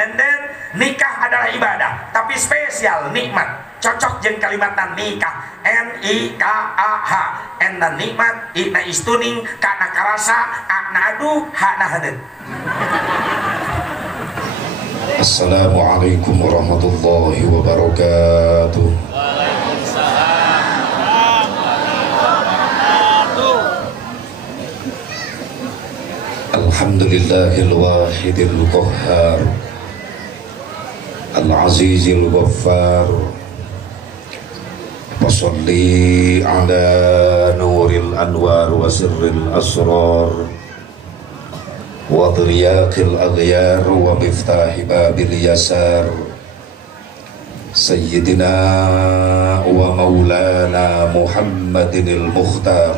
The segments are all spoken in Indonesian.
nenden nikah adalah ibadah tapi spesial nikmat cocok jeung kalimatan nikah N-I-K-A-H ena nikmat ina istuning kana karasa akna aduh hakna hadeut. Assalamualaikum warahmatullahi wabarakatuh. Waalaikumsalam warahmatullahi wabarakatuh. Alhamdulillahil wahidil qahhar al-azizil ghaffar. Wassalli ala nuril anwar wa sirril asrar wa dhiryaqil aghyar wa miftahi babil yasar Sayyidina wa maulana Muhammadinil Mukhtar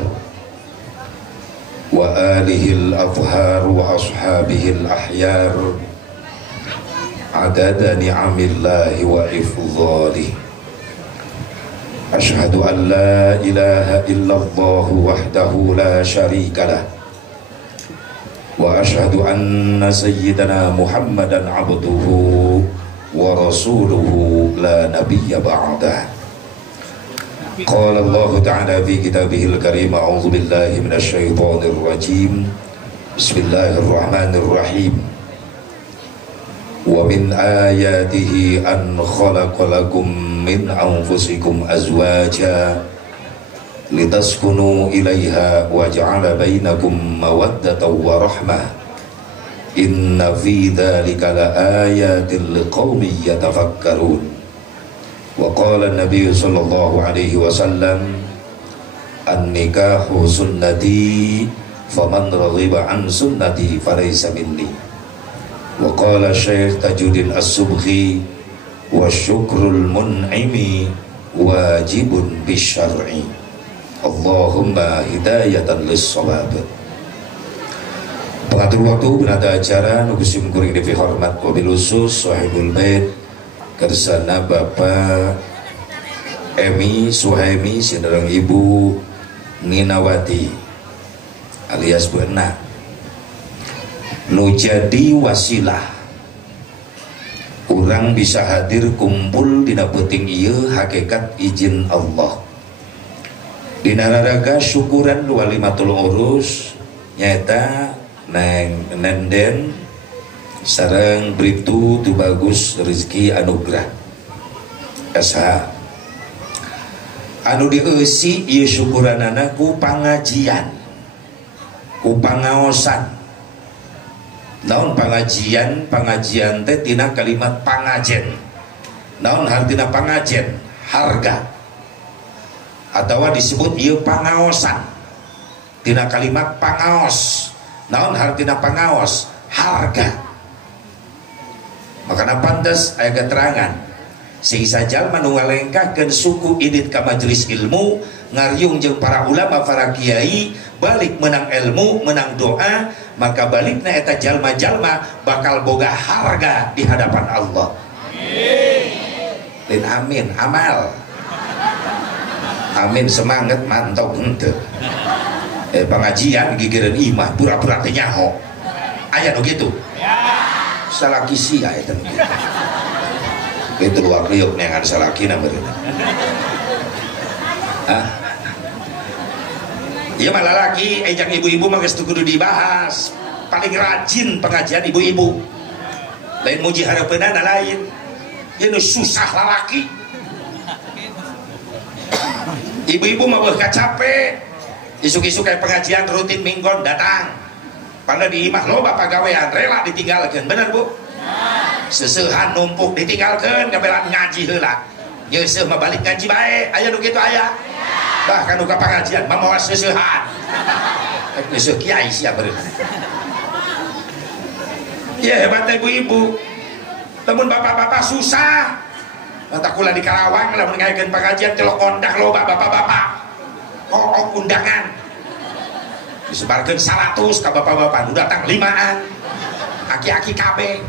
wa alihil afhar wa ashabihil ahyar adada ni'amillahi wa ifdhalih. Asyhadu an la ilaha illallah wahdahu la syarika lah wa asyhadu anna sayyidana Muhammadan abduhu wa rasuluhu la nabiyya ba'dah. Qala Allah ta'ala fi kitabihil karim a'udzu billahi minasy syaithanir rajim. Bismillahirrahmanirrahim. Wa min ayatihi an khalaqa lakum min anfusikum azwaja litaskunu ilaiha wa ja'ala bainakum mawaddatan wa rahmah inna fi dzalika laayatin liqaumin yatafakkarun. Wa qala an-nabiy sallallahu alaihi wasallam an-nikahu sunnati faman raghiba an sunnati falaysa minni. Wa qala Syekh Tajuddin As-Subhi wa syukrul mun'imi wajibun bisyar'i. Allahumma hidayatan lis-shawab. Pengatur waktu berada acara nugusim kuring devi hormat wabil khusus sahibul bait kersana Bapak Emi Suhaimi sinareng Ibu Ninawati alias Bu Ena nu jadi wasilah urang bisa hadir kumpul dina peuting ieu hakikat izin Allah. Dina raraga syukuran walimatul urus nyaeta Neng Nenden sareng Bribtu Tu Bagus Rezeki Anugrah SH anu dieusi ieu syukuranana ku pangajian ku pangaosan. Naon pengajian teh tina kalimat pangajen. Naon hartina pangajen? Harga. Atawa disebut ieu pangaosan. Tina kalimat pangaos. Naon hartina pangaos? Harga. Makana pantes aya keterangan sing jalma nu ngalengkahkeun suku idit ka majelis ilmu ngariung jeung para ulama para kiai balik menang ilmu menang doa maka balikna eta jalma-jalma bakal boga harga di hadapan Allah. Amin. Amin amal. Amin semangat mantap henteu. Pengajian gigireun imah pura-pura teh nyaho. Aya nu kitu? Ya. Salaki sia eta nu kitu. Itu luar liuk neangan salakina meureun. Iya mah lalaki, ejang ibu-ibu mah geus kudu dibahas. Paling rajin pengajian ibu-ibu. Lain muji hareupeunana lain. Ieu nu susah lalaki. Ibu-ibu mah beuh kacape. Isuk-isuk kayak pengajian rutin minggon datang. Pada di imah loba pagawean rela ditinggalkeun, bener Bu? Seseuhan numpuk ditinggalkeun gabelan ngaji heula. Ieu seuh mah balik ngaji bae, aya nu kitu aya. Bahkan uka pengajian memawa seseuhan seseuh kiai sia beureun. Ya hebat ibu-ibu. Lamun bapak-bapak susah mata kula di Karawang lamun ngayakeun pengajian celok kondak loba bapak-bapak kook undangan disebarkeun 100 ka bapak-bapak nu datang 5an aki-aki kabeh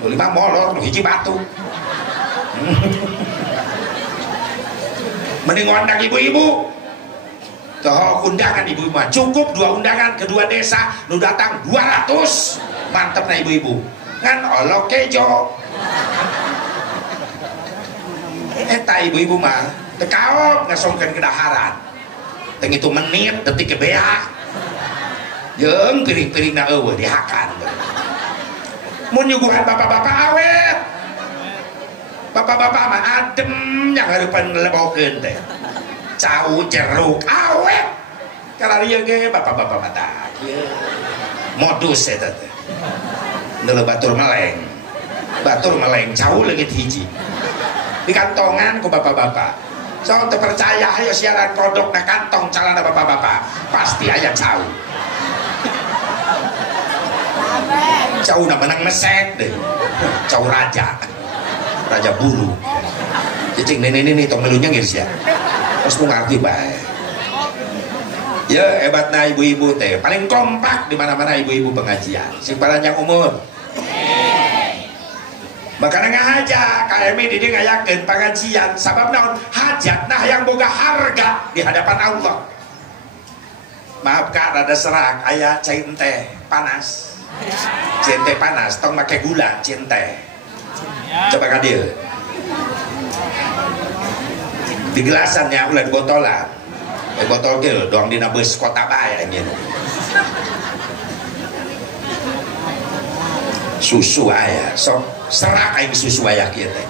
nu 5 molor nu hiji batu. Mending ngondang ibu-ibu toh undangan ibu-ibu mah cukup 2 undangan kedua desa nu datang 200 mantep na ibu-ibu ngan olok kejo. Eta ibu-ibu mah tekaok ngasongkeun kedaharan. Teng itu menit detik ke bea. Jeung piring-piringna eueuh dihakan. Mun nyuguhan bapak-bapak awet. Bapak-bapak mah adem yang hareupan lebokeun teh. Cau jeruk awet. Kalarieu ge bapak-bapak mah tah. Modus eta teh. Neuleuh batur meleng. Batur meleng cau leungit hiji. Di kantongan ku bapak-bapak. So teu percaya hayo siaran kodok na kantong calana bapak-bapak. Pasti aya cau. Cau na menang mesek deh. Cau raja. Raja bulu. Cicing ini tong melunya ngir sia. Terus ku ngarti bae. Ya hebatna ibu-ibu teh paling kompak di mana-mana ibu-ibu pengajian. Sing panjang umur. Makanya ngahaja KMI di ngayakeun pengajian sabab naon hajat nah yang boga harga di hadapan Allah. Maaf Kak rada serak aya cai teh panas. Cai teh panas tong make gula cai teh. Coba ka dieu. Di gelasannya ulah di botolan. Botol ge doang dina beus kota bae anjeun. Susu aya sok serak aing susu aya kieu teh.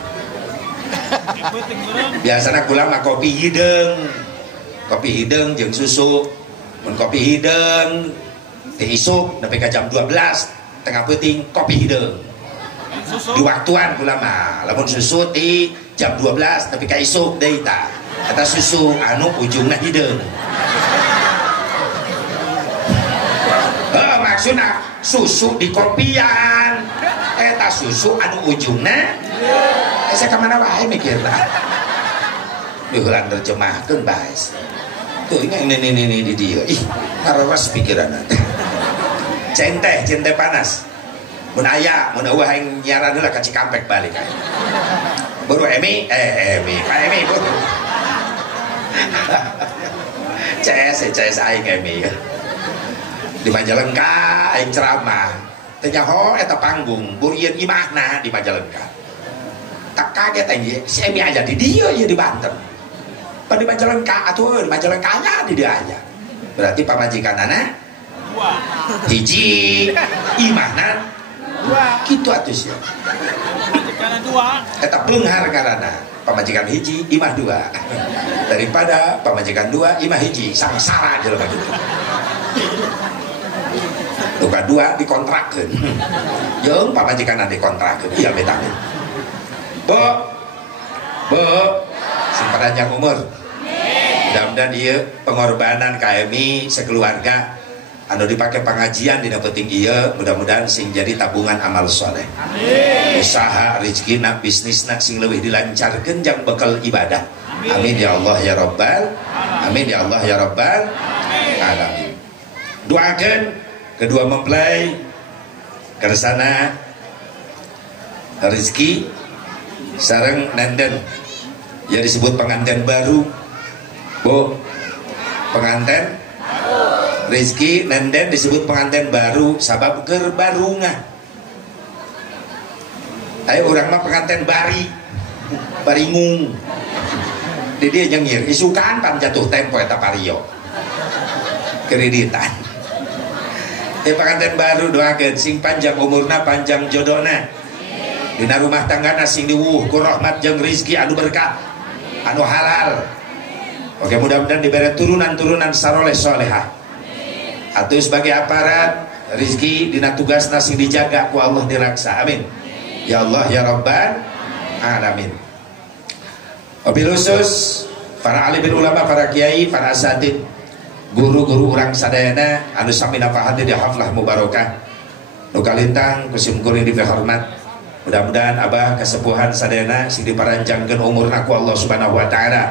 Biasana kula mah kopi hideung. Kopi hideung jeung susu. Mun kopi hideung teh isuk nepi ka jam 12 tengah peuting kopi hideung. Di waktuan kula mah lamun susu ti jam 12 nepi ka isuk deui tah. Eta susu anu ujungna hideung. Maksudna susu di kopian. Eta susu anu ujungna saya kemana wae mikirna. Diulang terjemahkeun bae. Tuh ini di dia. Ih, ngarawas pikiranna. Cente panas. Mun aya, mun eueuh aing nyiaran heula ka Cikampek balik ae. Buru Emi, Pak Emi buru. CS aing Emi. Di Majalengka aing ceramah teh nyaho eta panggung burian imahna di Majalengka tak kaget aing si Emi aja di dieu ieu di Banten pan di Majalengka atuh di Majalengka aya di dieu aja berarti pamajikanana hiji imahna kitu atuh sia pamajikanna dua eta beunghar ngaranna pamajikan hiji imah dua daripada pamajikan dua imah hiji sangsara jelema kitu. Luka dua dikontrakkeun. Jeung pamajikanna dikontrakkeun. Iya betane. Bu. Sing panjang umur. Mudah-mudahan ieu pengorbanan KMI sekeluarga anu dipake pengajian dina penting ieu mudah-mudahan sing jadi tabungan amal soleh. Amin. Usaha rezekina bisnisna sing leuwih dilancarkeun jang bekal ibadah. Amin ya Allah ya Rabbal. Amin ya Allah ya Rabbal. Alamin. Doakeun kedua mempelai kersana rezeki sareng nenden yang disebut pengantin baru. Bu, pengantin rezeki nenden disebut pengantin baru sabab keur barungah. Ayo orang mah pengantin baringung di dia nyengir isukan pan jatuh tempo eta pario kreditan. Pengantin baru doakeun sing panjang umurna panjang jodona dina rumah tanggana sing diwuh ku rahmat jeung rezeki anu berkah anu halal. Oke mudah-mudahan diberi turunan-turunan saroleh solehah. Atuh sebagai aparat rezeki dina tugasna sing dijaga ku Allah diraksa. Amin ya Allah ya Rabbal alamin. Wabil khusus para alim ulama, para kiai, para asatid, guru-guru urang sadayana anu sami nafahati di haflah mubarakah nu kalintang kusim kuring dihormat. Mudah-mudahan abah kesepuhan sadayana sing diparanjangkeun umurna ku Allah Subhanahu wa taala.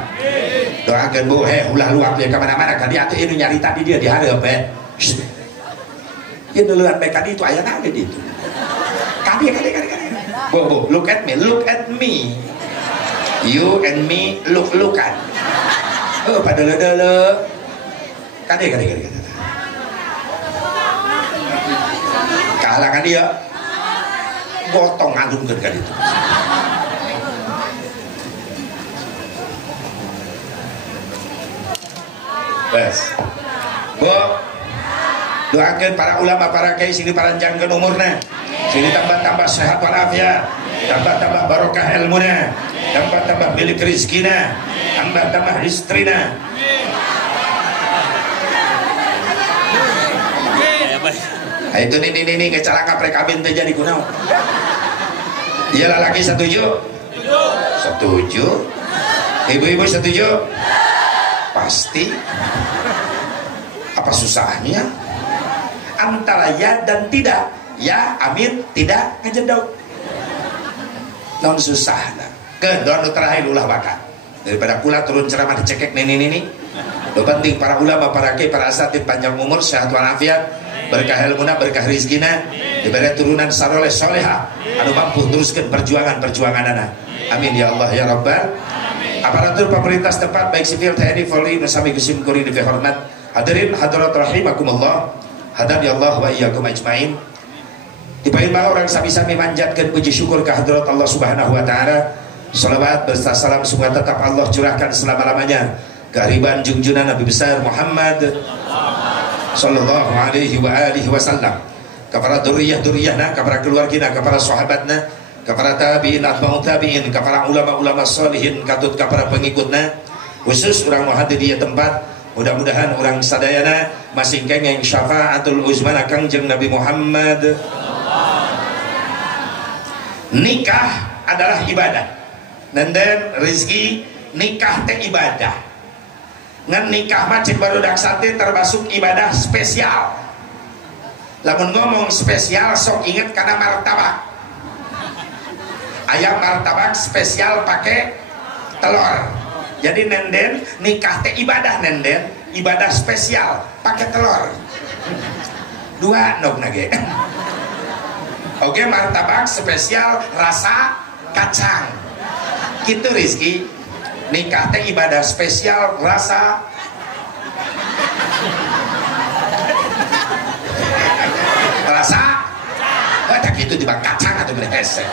Doakeun bu ulah luap ya ka mana-mana ka dieu anu nyarita di dia di hareup ieu duluan bae ka ditu aya naon di ditu. Kadi. Bu look at me. You and me look-lookan. Oh padele-dele. Kade. Kahalangan dia gotong ngadungkeun ka ditu. Bes. Bu, doakan para ulama, para kiai sini paranjangkeun umurna, sini tambah-tambah sehat walafiat, tambah-tambah barokah ilmuna, tambah-tambah milik rizkina, tambah-tambah istrina. Itu nih ngecalaka prekabin terjadi kunaon. Iya laki setuju? Setuju. Ibu-ibu setuju? Pasti. Apa susahnya? Antara ya dan tidak. Ya, amin, tidak, ngejedok. Non susah. Ke doa terakhir ulah bakat. Daripada kula turun ceramah dicekek nih. Lo penting para ulama, para kiai, para asatid panjang umur, sehat walafiat, berkah ilmuna, berkah rizkina, diberi turunan saroleh soleha, anu mampu teruskan perjuangan anak. Amin ya Allah ya Rabbal. Aparatur pemerintah setempat baik sipil, TNI, Polri, Nusami Gusim Kuri dihormat. Hadirin hadirat rahimakumullah. Hadan ya Allah wa iyyakum ajmain. Dipain mah orang sami-sami manjatkan puji syukur kehadirat Allah Subhanahu wa taala. Salawat berserta salam semoga tetap Allah curahkan selama-lamanya kehariban junjungan Nabi besar Muhammad sallallahu alaihi wa alihi wasallam, kepada duriyah-duriyahna, kepada keluargina, kepada sahabatna, kepada tabi'in, atba'ut tabi'in, kepada ulama-ulama salihin, katut kepada pengikutna, khusus orang muhadir di tempat. Mudah-mudahan orang sadayana masing kengeng syafaatul uzmana Kangjeng Nabi Muhammad. Nikah adalah ibadah. Nenden rezeki nikah teh ibadah. Ngan nikah macam barudak sate termasuk ibadah spesial. Lamun ngomong spesial sok inget karena martabak. Ayam martabak spesial pakai telur. Jadi nenden nikah teh ibadah, nenden ibadah spesial pakai telur. Dua nog nage. Oke, martabak spesial rasa kacang. Gitu Rizky. Nikah teh ibadah spesial rasa tak gitu tiba kacang atau beres.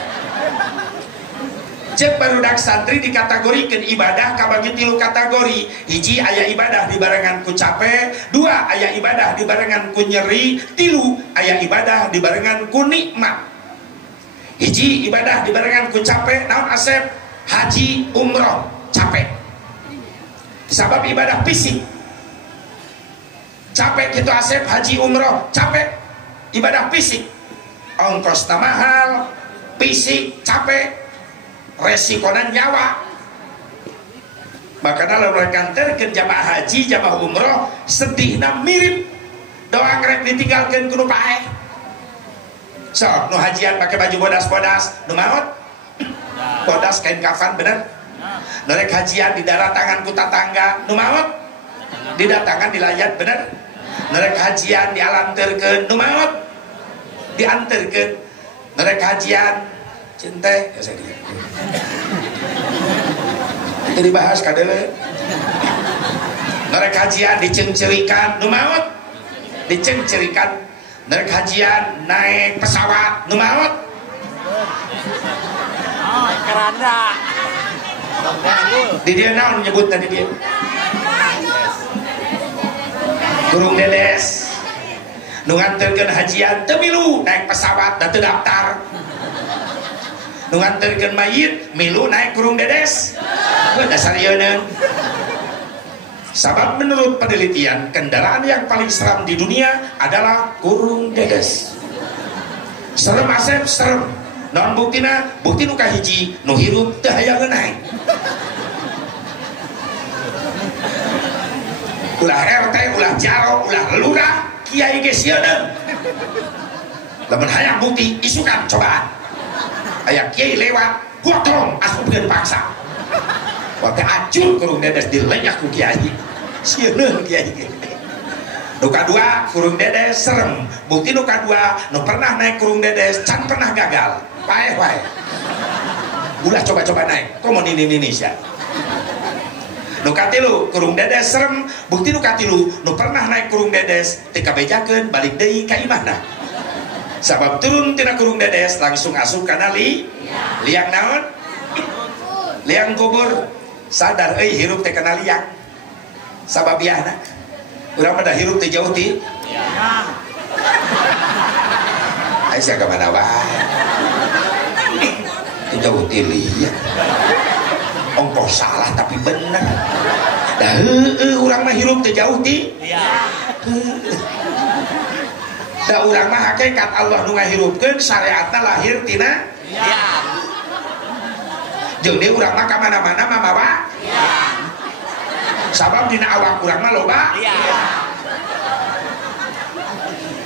Cek barudak santri dikategorikan ibadah kabagi 3 kategori. Hiji aya ibadah dibarengan ku capek, 2 aya ibadah dibarengan ku nyeri, 3 aya ibadah dibarengan ku nikmat. Hiji ibadah dibarengan ku capek, naon asep? Haji umroh capek. Sabab ibadah fisik. Capek gitu asep haji umroh capek. Ibadah fisik. Ongkos mahal, fisik capek, resikonan nyawa. Maka dalam rekanterkeun jamaah haji, jamaah umroh sedihna mirip doang rek ditinggalkeun kudu pae. Sok nu hajian pakai baju bodas-bodas, nu maot? Bodas kain kafan bener. Norek hajian di darat tangan ku tatangga, nu maot? Didatangan dilayat bener. Norek hajian dialanterkeun, nu maot? Dianterkeun. Norek hajian cinte ya saya dia. Itu dibahas kadele. Norek hajian dicengcerikan, nu maot? Dicengcerikan. Norek hajian naik pesawat, nu maot? Keranda. Di dia naon nyebut tadi dia? Kurung dedes. Nu nganterkeun hajian teu milu naik pesawat da teu daftar. Nu nganterkeun mayit milu naik kurung dedes. Heuh dasar yeuna. Sabab menurut penelitian kendaraan yang paling seram di dunia adalah kurung dedes. Serem asep serem. Non buktina, bukti nu kahiji nu hirup teu hayang naik. Ulah RT, ulah jaro, ulah lurah, kiai ge sieun. Lamun hayang bukti isukan cobaan. Aya kiai lewat, gotong asupkeun paksa. Waktu acur kurung dedes dilenyak ku kiai. Sieun kiai ge. Nu kadua kurung dedes serem. Bukti nu kadua nu pernah naik kurung dedes can pernah gagal. Paeh wae. Ulah coba-coba naik. Komo di Indonesia. Nu katilu kurung dedes serem. Bukti nu katilu nu pernah naik kurung dedes teu kabejakeun balik deui ka imahna. sabab turun tina kurung dedes langsung asup kana liang naon liang kubur sadar hirup teh kana liang sabab biana urang mah da hirup teh jauh ti Aisyah ke mana wae teh jauh ti liang ongkos salah tapi bener dah urang mah hirup teh jauh ti da urang mah hakikat Allah nu ngahirupkeun syariatna lahir tina jeung deui urang mah ka mana-mana mah bawa sabab dina awak urang mah loba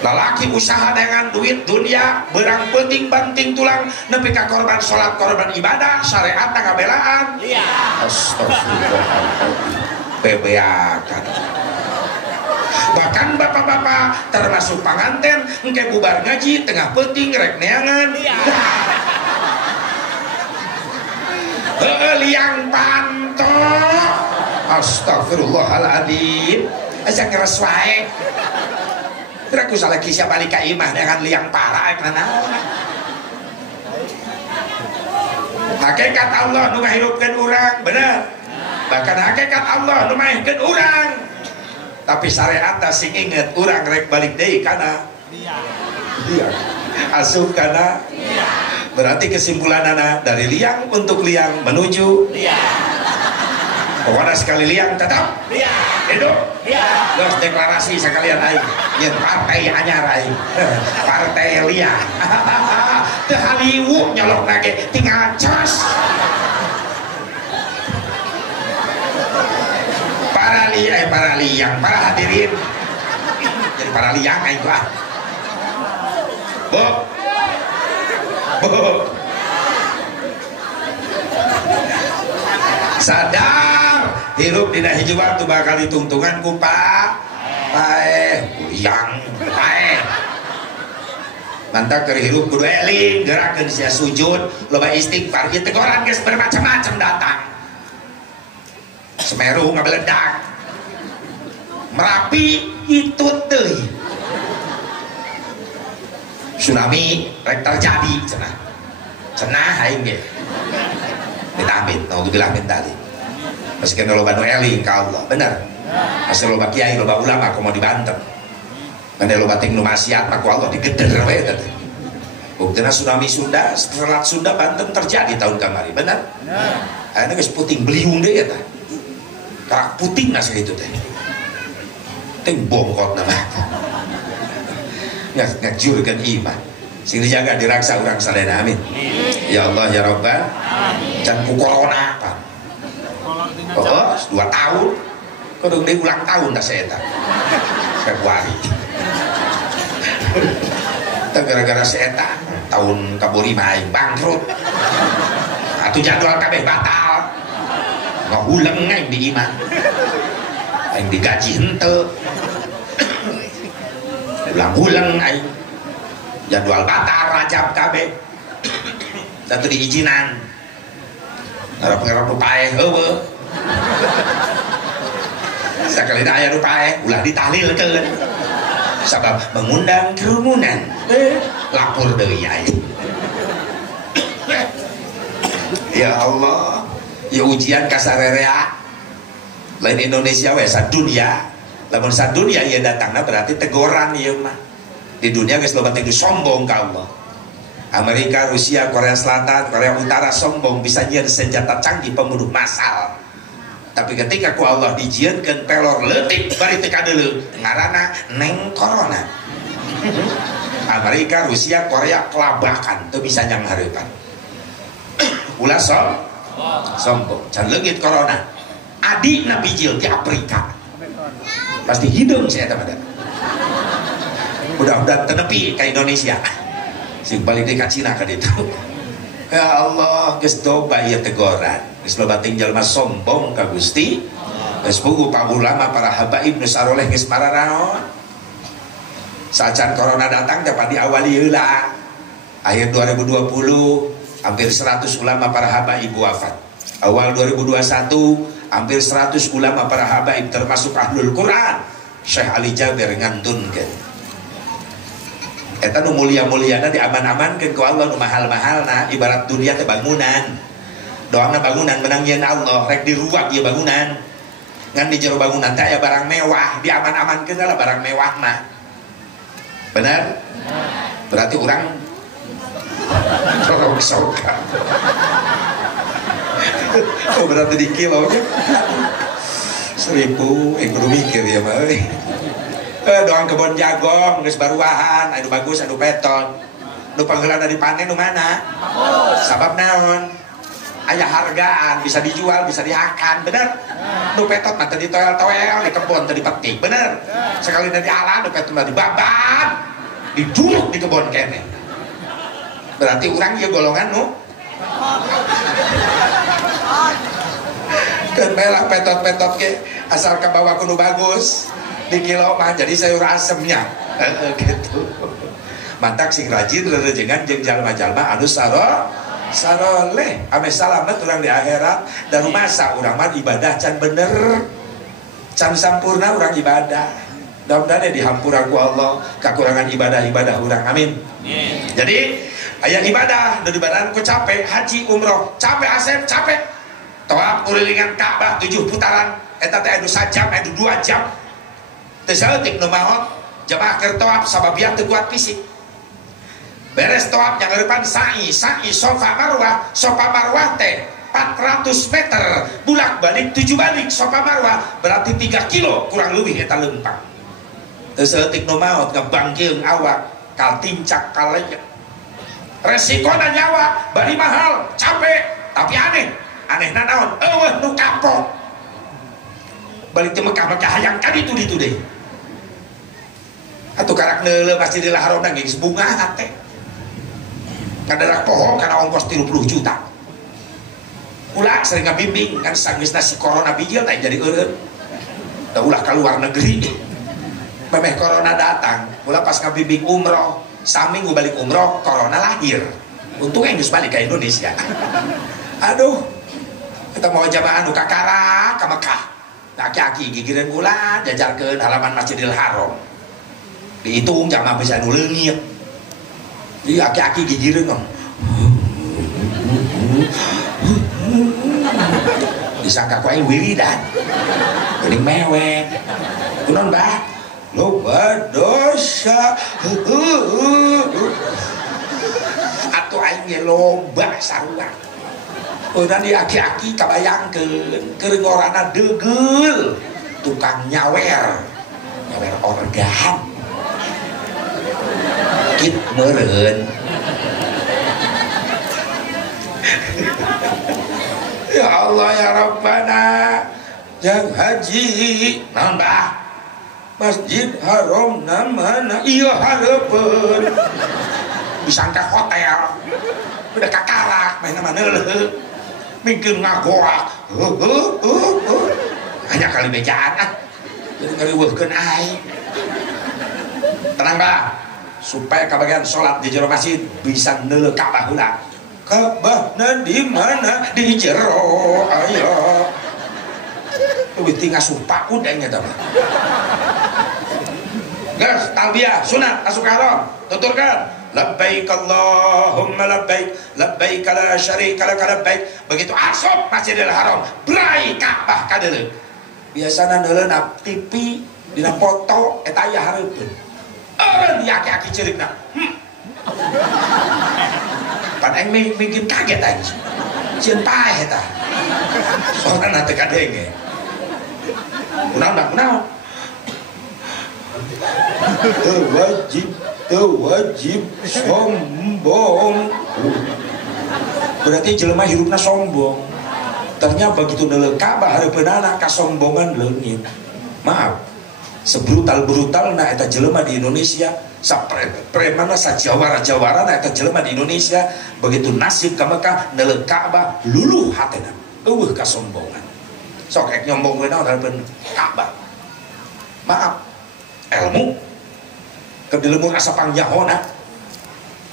lalaki usaha dengan duit dunia berang penting banting tulang nepi ka korban salat korban ibadah syariatna ngabelaan astagfirullahaladzim bebeakan bahkan bapak-bapak termasuk panganten engke bubar ngaji tengah penting rek neangan liang pantok astagfirullahaladzim asa ngeres wae kira ku salah kisah balik ka imah dengan liang parah kana hakikat Allah nu ngahirupkeun urang bener bahkan hakikat Allah nu maehkeun urang tapi syariat sing inget urang rek balik deui kana liang asup kana berarti kesimpulanana dari liang untuk liang menuju pokoknya sekali liang tetap hidup terus deklarasi sekalian aing yen partai anyar aing partai liang teu haliwu nyolok nage tinggal cas para liang para hadirin jadi para liang aing gua bu sadar hirup dina hiji waktu bakal ditungtungan ku liang mantap keur hirup kudu eling gerakeun sia sujud loba istighfar ieu teguran geus bermacam-macam datang Semeru ngabeledak Merapi itu teuing tsunami rek terjadi cenah aing ge amit naudzubillah min dzalik meski loba nu eling ka Allah bener asal loba kiai loba ulama komo dibantem mane loba ting nu maksiat mah ku Allah digeder we teh buktena tsunami Sunda Selat Sunda Banten terjadi tahun kemarin bener ayeuna geus puting beliung deui eta karak puting na sakitu teh ting bongkot nama ngajurkeun iman sing dijaga diraksa urang sadayana amin ya Allah ya Rabbal can ku corona apa 2 tahun kudu deui ulang tahun da saeta Februari teh gara-gara saeta tahun kaburi mah aing bangkrut atuh jadwal kabeh batal ngahuleng aing di iman aing digaji henteu ulang-ulang aing jadwal batal Rajab kabeh dan teu diizinan ngarep-ngarep nu paeh heueuh sakalina aya nu paeh ulah ditahlilkeun sabab mengundang kerumunan lapor deui aing ya Allah ya ujian ka sarerea lain Indonesia we sadunya lamun sadunya ieu datangna berarti teguran ieu mah di dunia geus loba teh sombong ka Allah Amerika, Rusia, Korea Selatan, Korea Utara sombong bisa nyieun senjata canggih pembunuh massal tapi ketika ku Allah dijieunkeun pelor leutik bari teu kadeuleu ngaranna neng corona Amerika, Rusia, Korea kelabakan teu bisa nyanghareupan ulah sombong can leungit corona adina bijil di Afrika pasti hidung saya teman-teman mudah-mudahan tenepi ke Indonesia sing balik di Cina ka ditu ya Allah geus toba ieu teguran geus loba ting jalma sombong ka Gusti geus puguh para ulama para habaib nu saroleh geus maranaon sacan corona datang dapat diawali heula akhir 2020 hampir 100 ulama para habaib wafat awal 2021 hampir 100 ulama para habaib termasuk ahlul Quran Syekh Ali Jabir ngantunkeun Eta nu mulia-muliana diaman-amankeun ku Allah, nu mahal-mahalna ibarat dunia teh bangunan. Doangna bangunan menang ieun Allah, rek diruak ieu bangunan. Ngan di jero bangunan teh aya barang mewah, diaman-amankeun lah barang mewah mah. Benar? Berarti orang tolong soka. Oh berarti di kilonya 1000, kudu mikir ya mah. Doang kebon jagong geus baruahan, anu bagus anu beton. Nu panggeulana dipanen nu mana? Sabab naon? Aya hargaan, bisa dijual, bisa diakan, bener? Nu petot mah teu ditoel-toel di kebon teu dipetik, bener? Sekali na dialah nu petot mah dibabat, diduluk di kebon kene. Berarti urang ieu golongan nu dan melah petot-petot ke asal kabawa kudu bagus di kilo mah jadi sayur asemnya gitu. Mantak sing rajin rerejengan jeung jalma-jalma anu saroleh ame salamet urang di akhirat dan masa urang mah ibadah can bener can sampurna urang ibadah. Mudah-mudahan dihampura ku Allah kakurangan ibadah-ibadah urang, amin. Jadi aya ibadah nu dibadaran ku capek haji umroh capek asep capek tawaf ulilingan Ka'bah 7 putaran eta teh anu sajam anu 2 jam teu saeutik nu maot jamaah keur tawaf sababian teu kuat fisik beres tawaf nyangeurepan sa'i Safa Marwah teh 400 meter bulak-balik 7 balik Safa Marwah berarti 3 kilo kurang leuwih eta leumpang teu saeutik nu maot ngebangkeung awak kaltincak kalenya resiko na nyawa bari mahal capek tapi aneh naon eueuh nu kapok balik teh Mekah hayang ka ditu deh atuh karak neuleuh Masjidil Haram geus bunga teh ngadarak pohon kana ongkos 30 juta ulah sering ngabimbing kan sanggeusna si corona bijil teh jadi eureun da ulah ka luar negeri memeh corona datang ulah pas ngabimbing umroh saminggu balik umroh corona lahir untungnya geus balik ke Indonesia. Aduh kita mau jamaah nu kakara ka Mekah aki-aki gigireun bulan jajarkeun halaman Masjidil Haram dihitung jamaah bisa nu leungit di aki-aki gigireun disangka ku aing wiridan geuning mewek kunaon bah loba dosa atuh aing ge loba sarua urang di aki-aki kabayangkeun keur ngorana deugel tukang nyawer organ kit meureun ya Allah ya Rabbana yang haji naon bah Masjid Haram namana iya hareupeun disangka hotel udah kakarak main nama neuleuh mingkeun ngagorak hanya kali bejaan jadi ngariweuhkeun aing tenang bah supaya kabagian sholat di jero masjid bisa neuleuh Ka'bah heula Ka'bahna di mana di jero ayo lebih tinggal sumpah udah nya tah gas talbiyah sunat masuk haram tuturkan labbaik Allahumma labbaik labbaik la syarika lak labbaik begitu asup Masjidil Haram berai Ka'bah ka deuleu biasana neuleuh TV dina foto eta aya hareupeun eureun di aki-aki ceurigna pan aing bikin kaget aing cieun paeh eta soalna teu kadenge kunaon wajib sombong berarti jelema hirupna sombong ternyata begitu neuleuh Ka'bah hareupeunana kasombongan leungit maaf sebrutal-brutalna eta jelema di Indonesia sapremana sajawara-jawarana eta jelema di Indonesia begitu nasib ka Mekah neuleuh Ka'bah luluh hatena eueuh kasombongan sok ek nyombongkeun naon hareupeun Ka'bah maaf ilmu kedelemur asa pangjahona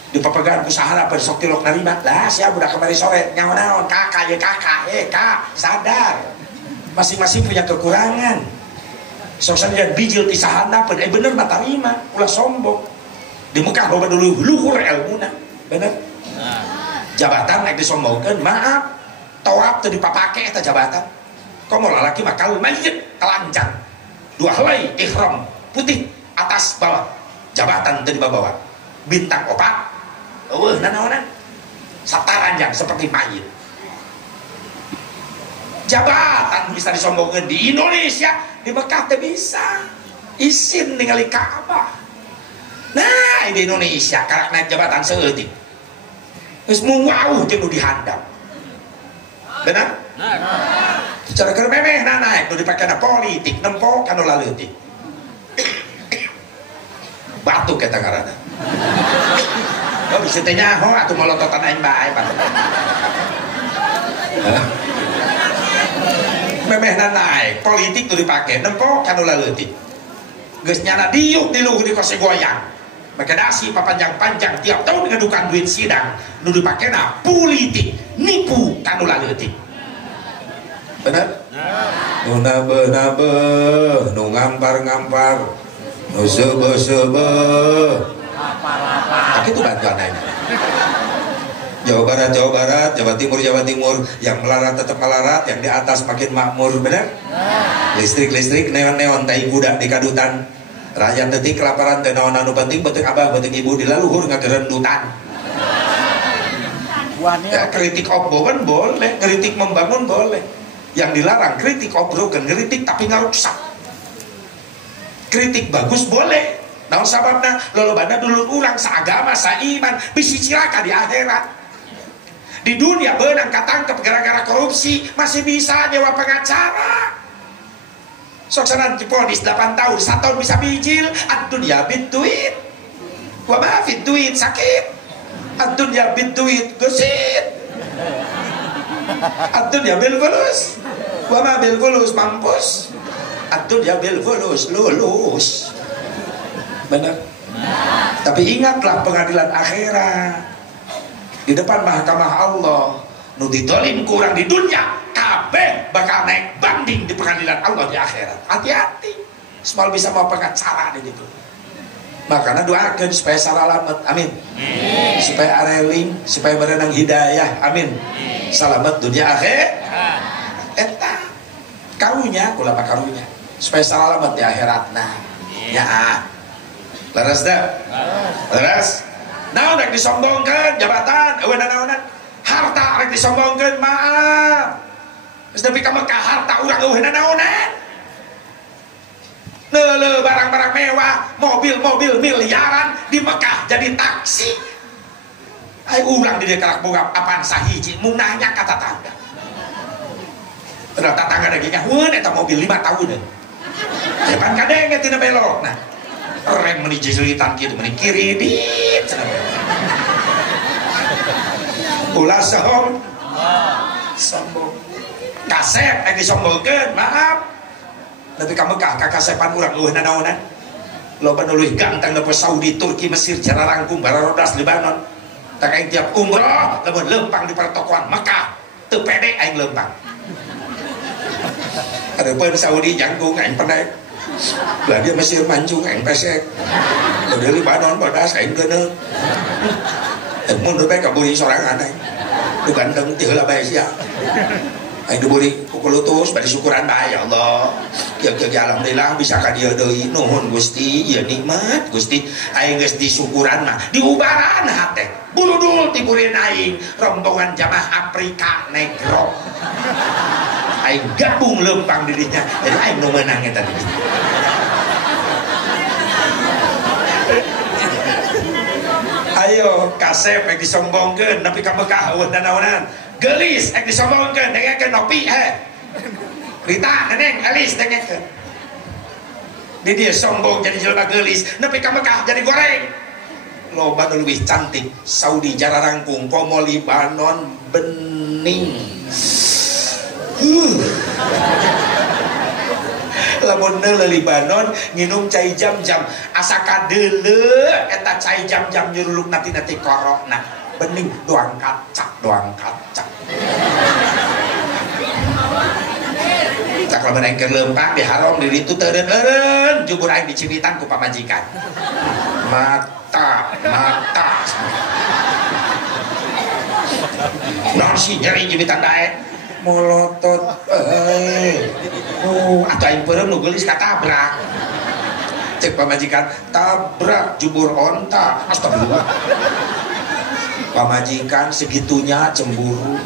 dipapegaan ku sahara pada sok tilok narima lah sia budak kemari sore nyaon-naon kakak ye kakak kak sadar masing-masing punya kekurangan sok sanjan bijil ti sahana pada bener mah tarima ulah sombong di Mekah loba dulu luhur ilmuna bener jabatan naik disombongkeun maaf tawaf teu dipapake eta jabatan komo lalaki mah kalau mayit telanjang dua helai ihram putih atas bawah jabatan teu dibawa bintang opat eueuh nanaonan sataranjang seperti mayit jabatan bisa disombongkeun di Indonesia di Mekah teu bisa izin ningali Ka'bah. Nah, di Indonesia karak naik jabatan seeutik. Geus muwauh jeung nu dihandap. Benar? Secara keur memeh naik nu dipakena politik nempo kana laleutik. Batuk eta ngaranna. Oh bisa teh nyaho atuh molototan aing bae batuk. Memeh naik politik nu dipake nempo kana laleutik. Geus nyana diuk di luhur di kose goyang. Maka dasi papanjang-panjang tiap tahun ngadukan duit sidang nu dipakena politik nipu kanu laleutik bener nu nabe-nabe nu ngampar-ngampar nu sebe-sebe apa itu bantuan aja Jawa Barat, Jawa Timur yang melarat tetap melarat, yang di atas makin makmur bener listrik neon tai kuda di kadutan rakyat detik kelaparan teh naon anu penting beuteung abah beuteung ibu di laluhur ngagerendutan. Ya kritik obrogan boleh, kritik membangun boleh. Yang dilarang kritik obrogan, kritik tapi ngarusak. Kritik bagus boleh. Naon sababna lolobana dulur urang saagama saiman bisi cilaka di akhirat. Di dunia beunang katangkep gara-gara korupsi masih bisa nyewa pengacara. Soksanan diponis 8 tahun, 1 tahun bisa bijil. Ad-dunya bid-duit wa ma fid-duit sakit. Ad-dunya bid-duit gesit. Ad-dunya bil-fulus wa ma bil-fulus mampus. Ad-dunya bil-fulus lulus. Benar? Tapi ingatlah pengadilan akhirat. Di depan mahkamah Allah nu didolim kurang di dunia kabeh bakal naik banding di pengadilan Allah di akhirat. Hati-hati semal bisa mau pengacara di situ. Makanya doakan supaya salamet, amin. Supaya areling, supaya berenang hidayah, amin. Salamet dunia akhir eta karunya kula karunya supaya salamet di akhirat. Nah ya leres dah leres naon rek disombongkeun jabatan eueuh naonan harta rek disombongkeun maaf geus nepi ka Mekah harta urang eueuh naonan neuleuh barang-barang mewah mobil-mobil miliaran di Mekah jadi taksi ai urang di dieu karak boga apaan sahiji mun nanya ka tatangga ternyata tatangga lagi nyahueun eta mobil 5 tahun ya pan kadenge tina belok nah rem meni jejelitan kitu meni kiri dit ulah sombong kasep yang disombongkeun maaf tapi ka Mekah ka kasepan urang eueuh nanaonan loba nu leuwih ganteng nepo Saudi Turki Mesir cara rangkum Bararodas Lebanon tak aing tiap umroh lamun leumpang di pertokoan Mekah teu pede aing leumpang adeupun Saudi jangkung aing pendek lah dia Mesir mancung aing pesek dari Lebanon bodas aing geuneuh mun teu bae kaburi sorangan aing teu ganteng teu heula bae sia aing diburi pukul lutus bari syukuran bae ya Allah kieu alhamdulillah bisa ka dieu deui nuhun Gusti ieu nikmat Gusti aing geus disyukuran mah diubaran hate buludul tiburin aing rombongan jamaah Afrika Negro aing gabung leumpang dirinya jadi aing nu meunang eta tadi ayo kasep yang disombongkeun nepi ka Mekah eueuh nanaonan geulis yang disombongkeun dengekeun nopi Rita neneng alis dengekeun di dia sombong jadi jelema geulis nepi ka Mekah jadi goreng loba nu leuwih cantik Saudi jara rangkung pomo Libanon bening lamun neuleuh Libanon nginum cai jam-jam asa kadeuleu eta cai jam-jam nyuruluk nanti korona bening doang kacak tak lamun aing keur leumpang di haram di ditu teu eureun jubur aing dicimitan ku pamajikan mata mata nasi nyeri jibitan dae molotot atau aing peureum nu geulis katabrak cek pamajikan tabrak jubur onta astagfirullah pamajikan segitunya cemburu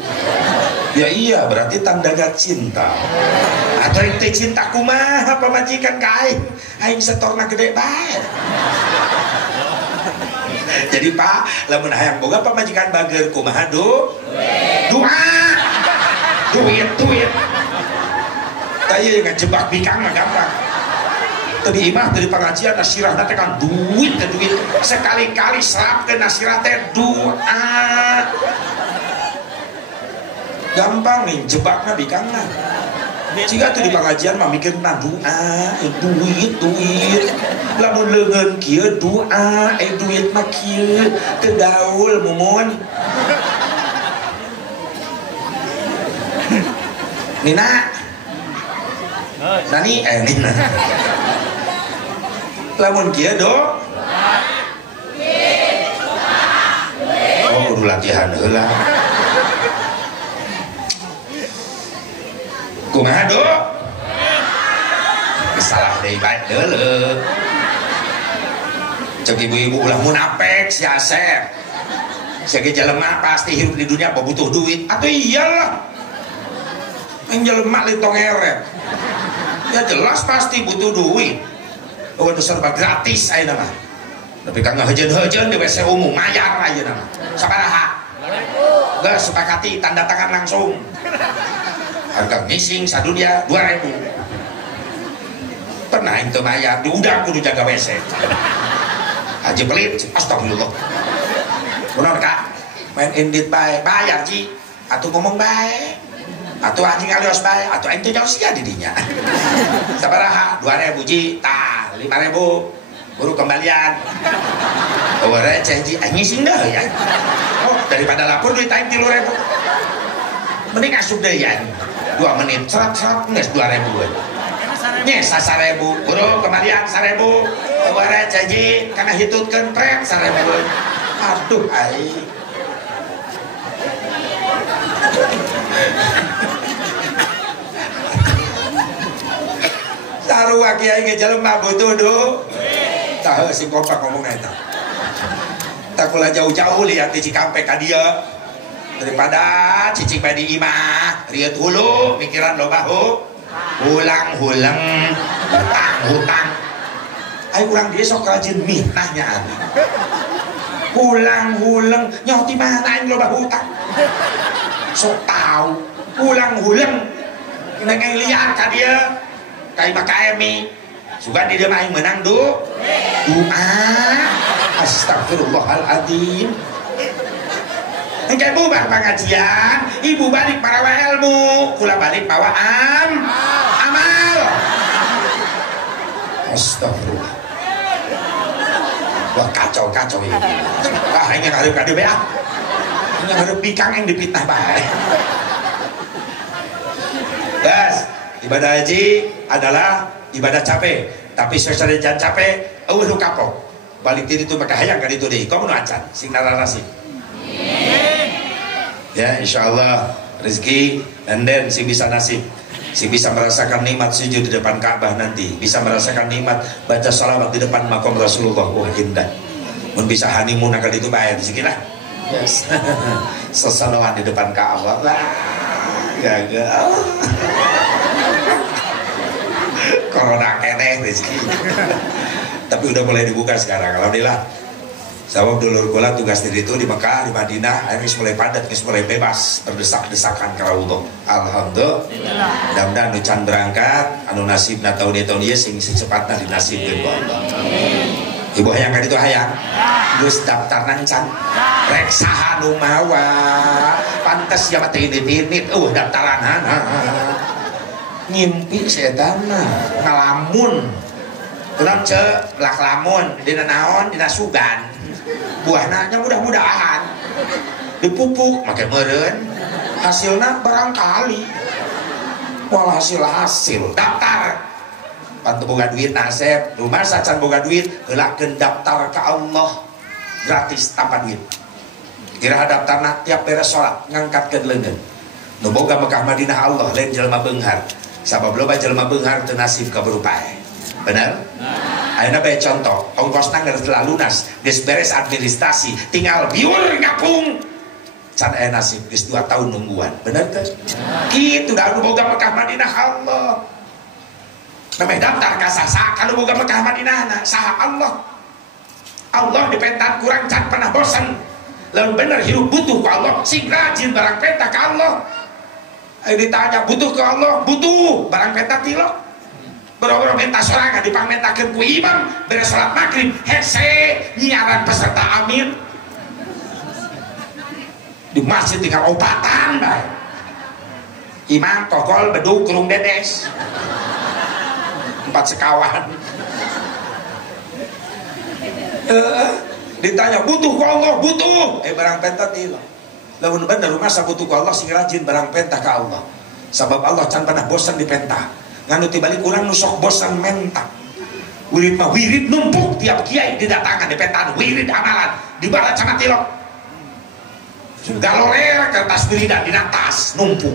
ya iya berarti tanda gak cinta atau itu cinta kumaha pamajikan ka aing setorna gede bae jadi Pak lamun hayang boga pamajikan bager kumaha doa duit taya ngejebak bikang mah gampang tadi imah dari pengajian nasirah nanti kan duit sekali-kali serap ke nasirah teh doa gampang nih jebaknya bikangnya jika tuh di pengajian mah mikir na doa duit lamun leungeun kieu doa duit mah kieu kegaul mumun Nina nani Nina lamun kieu do oh kudu latihan heula kumaha do salah deui bae heuleuh cek ibu-ibu ulah munafik si Asep sege jelema pasti hidup di dunia butuh duit atuh iyalah yang jelema litong eret ya jelas pasti butuh duit oh itu serba gratis ayeuna mah tapi kang ngeujeun-heujeun di WC umum mayar ayeuna mah sabaraha geus sepakati tanda tangan langsung harga ngising sadunya 2.000 pernah itu mayar diudah kudu jaga WC aja pelit astagfirullah bener kak main indit bae bayar Ci atuh ngomong bae atuh anjing alios bae atuh ente jauh sia didinya sabaraha 2.000 Ci tah 5.000 buru kembalian oh receh Ci ngising dah ya oh daripada lapor duit aing 3.000 mending asup deui ya 2 menit serat nges 2.000 nyes 1.000 buru kembalian 1.000 oh receh Ci kana hitutkeun trek 1.000 aduh aing sarua kiai ge jelema butuh duit tah si kompak ngomong eta tak kula jauh-jauh lihat di Cikampek ka dieu daripada cicing bae di imah rieu hulu mikiran loba hulang-hulang hutang ai urang dieu sok rajin mitnahnya hulang-hulang nyaho ti mana aing loba hutang sok tau hulang-hulang neng aing lihat ka dieu kai makaemi sugan di dieu mah aing meunang doa astagfirullahaladzim engke bubar pengajian ibu balik parawa ilmu kula balik bawa amal astagfirullah wah kacau ini ini ngarep kade be ini ngarep bikang yang dipitnah bae guys ibadah haji adalah ibadah capek tapi sesuai jangan capek eueuh kapok balik diri itu maka hayang ka ditu deui komo nu acan sing nararasi ya insyaallah rezeki and then sing bisa nasib sing bisa merasakan nikmat sujud di depan Ka'bah nanti bisa merasakan nikmat baca shalawat di depan makam Rasulullah wah indah mun bisa honeymoon ka ditu bae rezeki lah yes sesalawan di depan Ka'bah lah gagal corona keneh rezeki tapi udah mulai dibuka sekarang alhamdulillah sabab dulur kula tugas diri itu di Mekah di Madinah geus mulai padat geus mulai bebas berdesak-desakan ka Allah alhamdulillah mudah-mudahan nu can berangkat anu nasibna tahun ieu sing secepatna dinasibkeun ku Allah ibu hayang ka ditu hayang geus daftar nang can rek saha nu mawa pantes ya mah teu init-init daftaran ngimpi setan mah ngalamun kurang cek lak lamun dina naon dina sugan buahna nya mudah-mudahan dipupuk make meureun hasilna barangkali walau hasil daftar pantu boga duit nasib rumah sacan boga duit heulakeun daftar ka Allah gratis tanpa duit. Kira daftarna tiap beres sholat ngangkat ke leungeun. Nu boga Mekah Madinah Allah lain jelema beunghar. Sabab loba jelema beunghar teu nasib kaberupae. Bener? Ayeuna bae contoh, ongkosna geus telah lunas, geus beres administrasi, tinggal biur ngapung. Can aya nasib geus 2 tahun nungguan. Bener teh? Kitu da anu boga Mekah Madinah Allah. Namanya daftar ka sasa kalau boga Mekah Madinah saha Allah. Allah dipentan kurang can pernah bosan. Lalu bener hidup butuh ke Allah, sing rajin barang penta ke Allah. Ayo ditanya butuh ke Allah, butuh barang penta tilok. Boro-boro minta sorangan dipangmentakeun ku imam beres salat maghrib hese nyiaran peserta amin. Di masjid tinggal obatan bae. Imam tokol beduk kurung dedes. 4 sekawan. Ditanya butuh ku Allah, butuh barang penta tilok. Lamun bener masa butuh ku Allah sing rajin barang penta ka Allah. Sabab Allah can pernah bosan dipenta. Nganu tibalik urang nu sok bosan menta. Wirid mah wirid numpuk tiap kiai didatangan dipentaan wirid amalan dibaca cenah tilok. Galore kertas wiridan dina tas numpuk.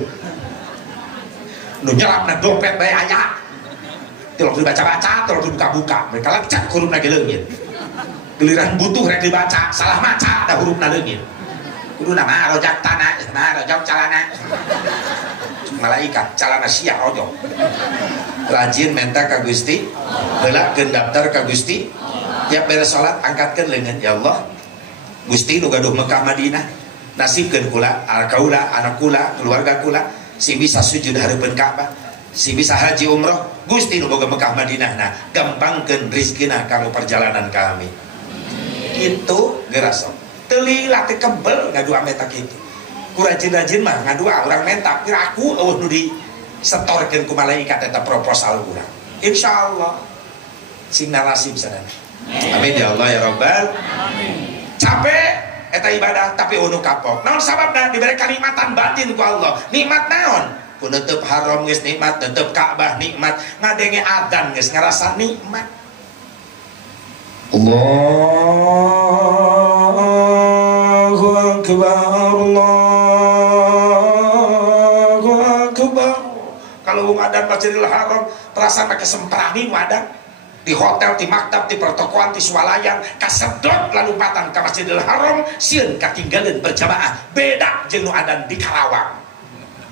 Nu nyelapna dompet bae aya. Tilok dibaca-baca, tilok dibuka-buka. Mereka lecak hurufna ge leungit. Giliran butuh rek dibaca salah maca da hurufna leungit. Kudu nama rojak tanah, nama rojak calana. Malaikat calana sia rojok. Rajin menta ka Gusti, heula keun daftar ka Gusti. Tiap beres salat angkatkeun leungeun ya Allah. Gusti nu gaduh Mekah Madinah, nasibkeun kula, kaula, anak kula, keluarga kula sing bisa sujud hareupeun Ka'bah, sing bisa haji umroh. Gusti nu boga Mekah Madinah nah gampangkeun rezekina kanggo perjalanan kami. Itu gerasok teli latih kebel ngadu ameta gitu ku rajin-rajin mah ngadu orang menta aku nu di setorkeun ku malaikat eta proposal urang insyaallah sing narasib sadana. Amin ya Allah ya Rabbal amin. Capek eta ibadah tapi unu kapok naon sababna diberi kanikmatan batin ku Allah. Nikmat naon? Ku neuteub haram geus nikmat, neuteub Ka'bah nikmat, ngadenge adzan geus ngarasa nikmat. Allahu Akbar, Allahu Akbar. Kalau ngadan Masjidil Haram terasa pakai semprani ngadan di hotel, di maktab, di pertokoan, di swalayan kasedot lalu patang ke Masjidil Haram sieun katinggalin berjamaah beda jeung nu adan di Karawang.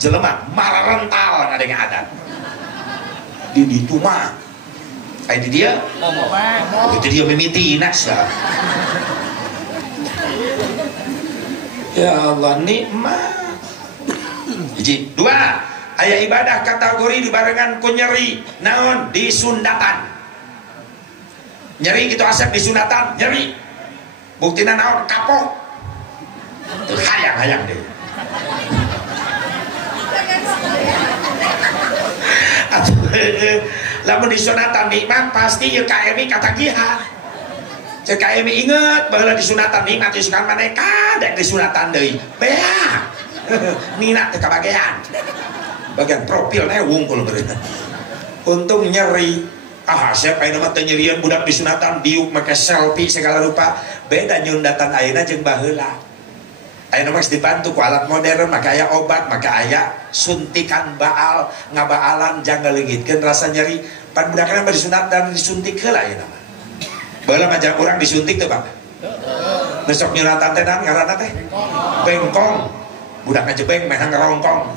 Jelema mararental ngadenge adan di ditu mah di dia itu dia mimiti nasa. Ya Allah nikmat. Jadi 2 aya ibadah kategori dibarengan ku nyeri naon disundatan. Nyeri gitu asep disundatan nyeri. Buktina naon kapok. Hayang-hayang deh. Lamun disunatan nikmat pasti ya KMI katagihan. Cek KMI inget bahwa disunatan nikmat disukan maneka dek disunatan deui. Beak. Nina teu kabagean. Bagian profil na wungkul beureuh. Untung nyeri. Siapa yang nama teu nyerian budak disunatan diuk make selfie segala rupa. Beda nyundatan ayeuna jeung baheula. Ayeuna mah dibantu ku alat modern, maka aya obat, maka aya suntikan baal, ngabaalan jangan leungitkeun rasa nyeri. Pan budakna bari sunat dan disuntik heula ayeuna mah. Baheula mah jangan urang disuntik teh, Pak. Besok nyunatan teh naon ngaranna teh? Bengkong. Budakna jebeng meh ngerongkong.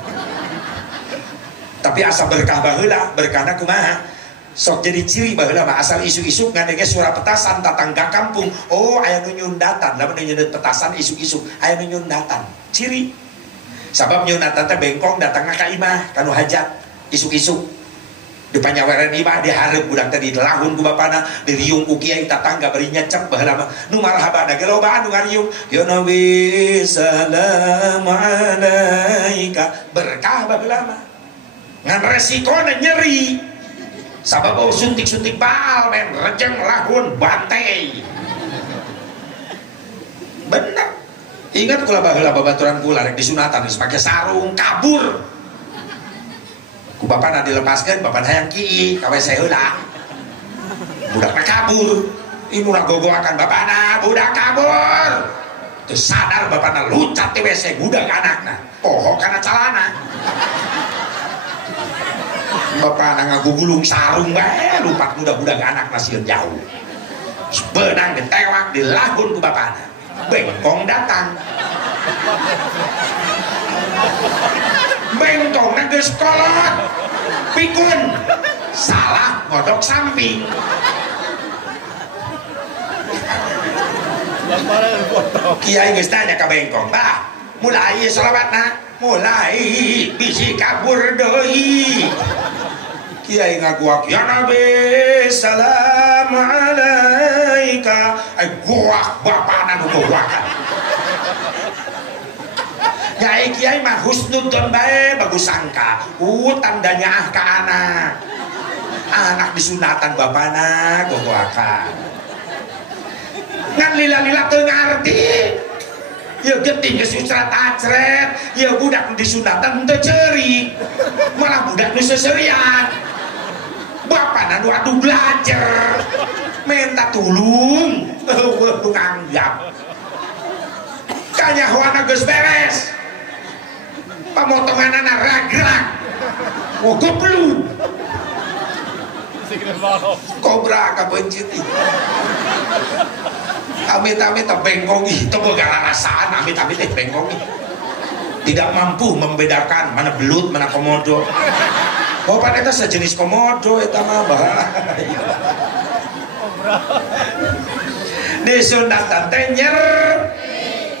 Tapi asa berkah baheula, berkahna kumaha? Sok jadi ciri baheula mah asal isuk-isuk ngadenge suara petasan tatangga kampung. Oh aya nu nyundatan, lamun nyundet petasan isuk-isuk aya nu nyundatan. Ciri. Sabab nyundatan teh bengkong datangna ka imah kanu hajat isuk-isuk. Di panyaweren imah dihareup budak teh dilahun ku bapana, diriung ku kiai tatangga bari nyecep baheula mah. Nu marhabana ge loba anu ngariung. Ya Nabi salam alaika. Berkah baheula mah. Ngan resikona nyeri. Sabab suntik-suntik baal men rejeng lahun bantai. Bener. Ingat kula baheula babaturan kula rek disunatan geus pake sarung kabur. Ku bapana dilepaskeun, bapana hayang kieu ka WC heula. Budakna kabur. Ibu ngagogoakan bapakna budak kabur. Terus sadar bapakna lucat di WC budak anakna. Poho karena calana. Bapakna ngagugulung sarung bae lupat budak-budak anak masih jauh. Benang ditewak dilahun ku bapakna. Bengkong datang. Bengkong geus kolot. Pikun. Salah ngodok samping. Kiai geus tanya ka bengkong, "Bah, mulai sholawatna?" "Mulai, bisi kabur deui." Kiai ngaguak, "Ya Nabi, salam alaika." Guak bapana nu guakan. Nyai kiai mah husnudzon bae bagus sangka. Tandanya ah ka anak. Anak disunatan bapana gogoakan. Ngan lila-lila teu ngarti. Ya geting geus surat acret, ya budak disunatan teu ceurik. Malah budak nu seserian. Bapana nu atuh belajar. Minta tulung. Eueuh nganggap. Kanyahoana geus beres. Pamotonganana rag-rag. Oh goblok. Kobra kabencit. Amit-amit bengkong itu boga rasaan, amit-amit bengkong tidak mampu membedakan mana belut mana komodo. Oh pada itu sejenis komodo itu mah bahaya. Disunatan teh nyer.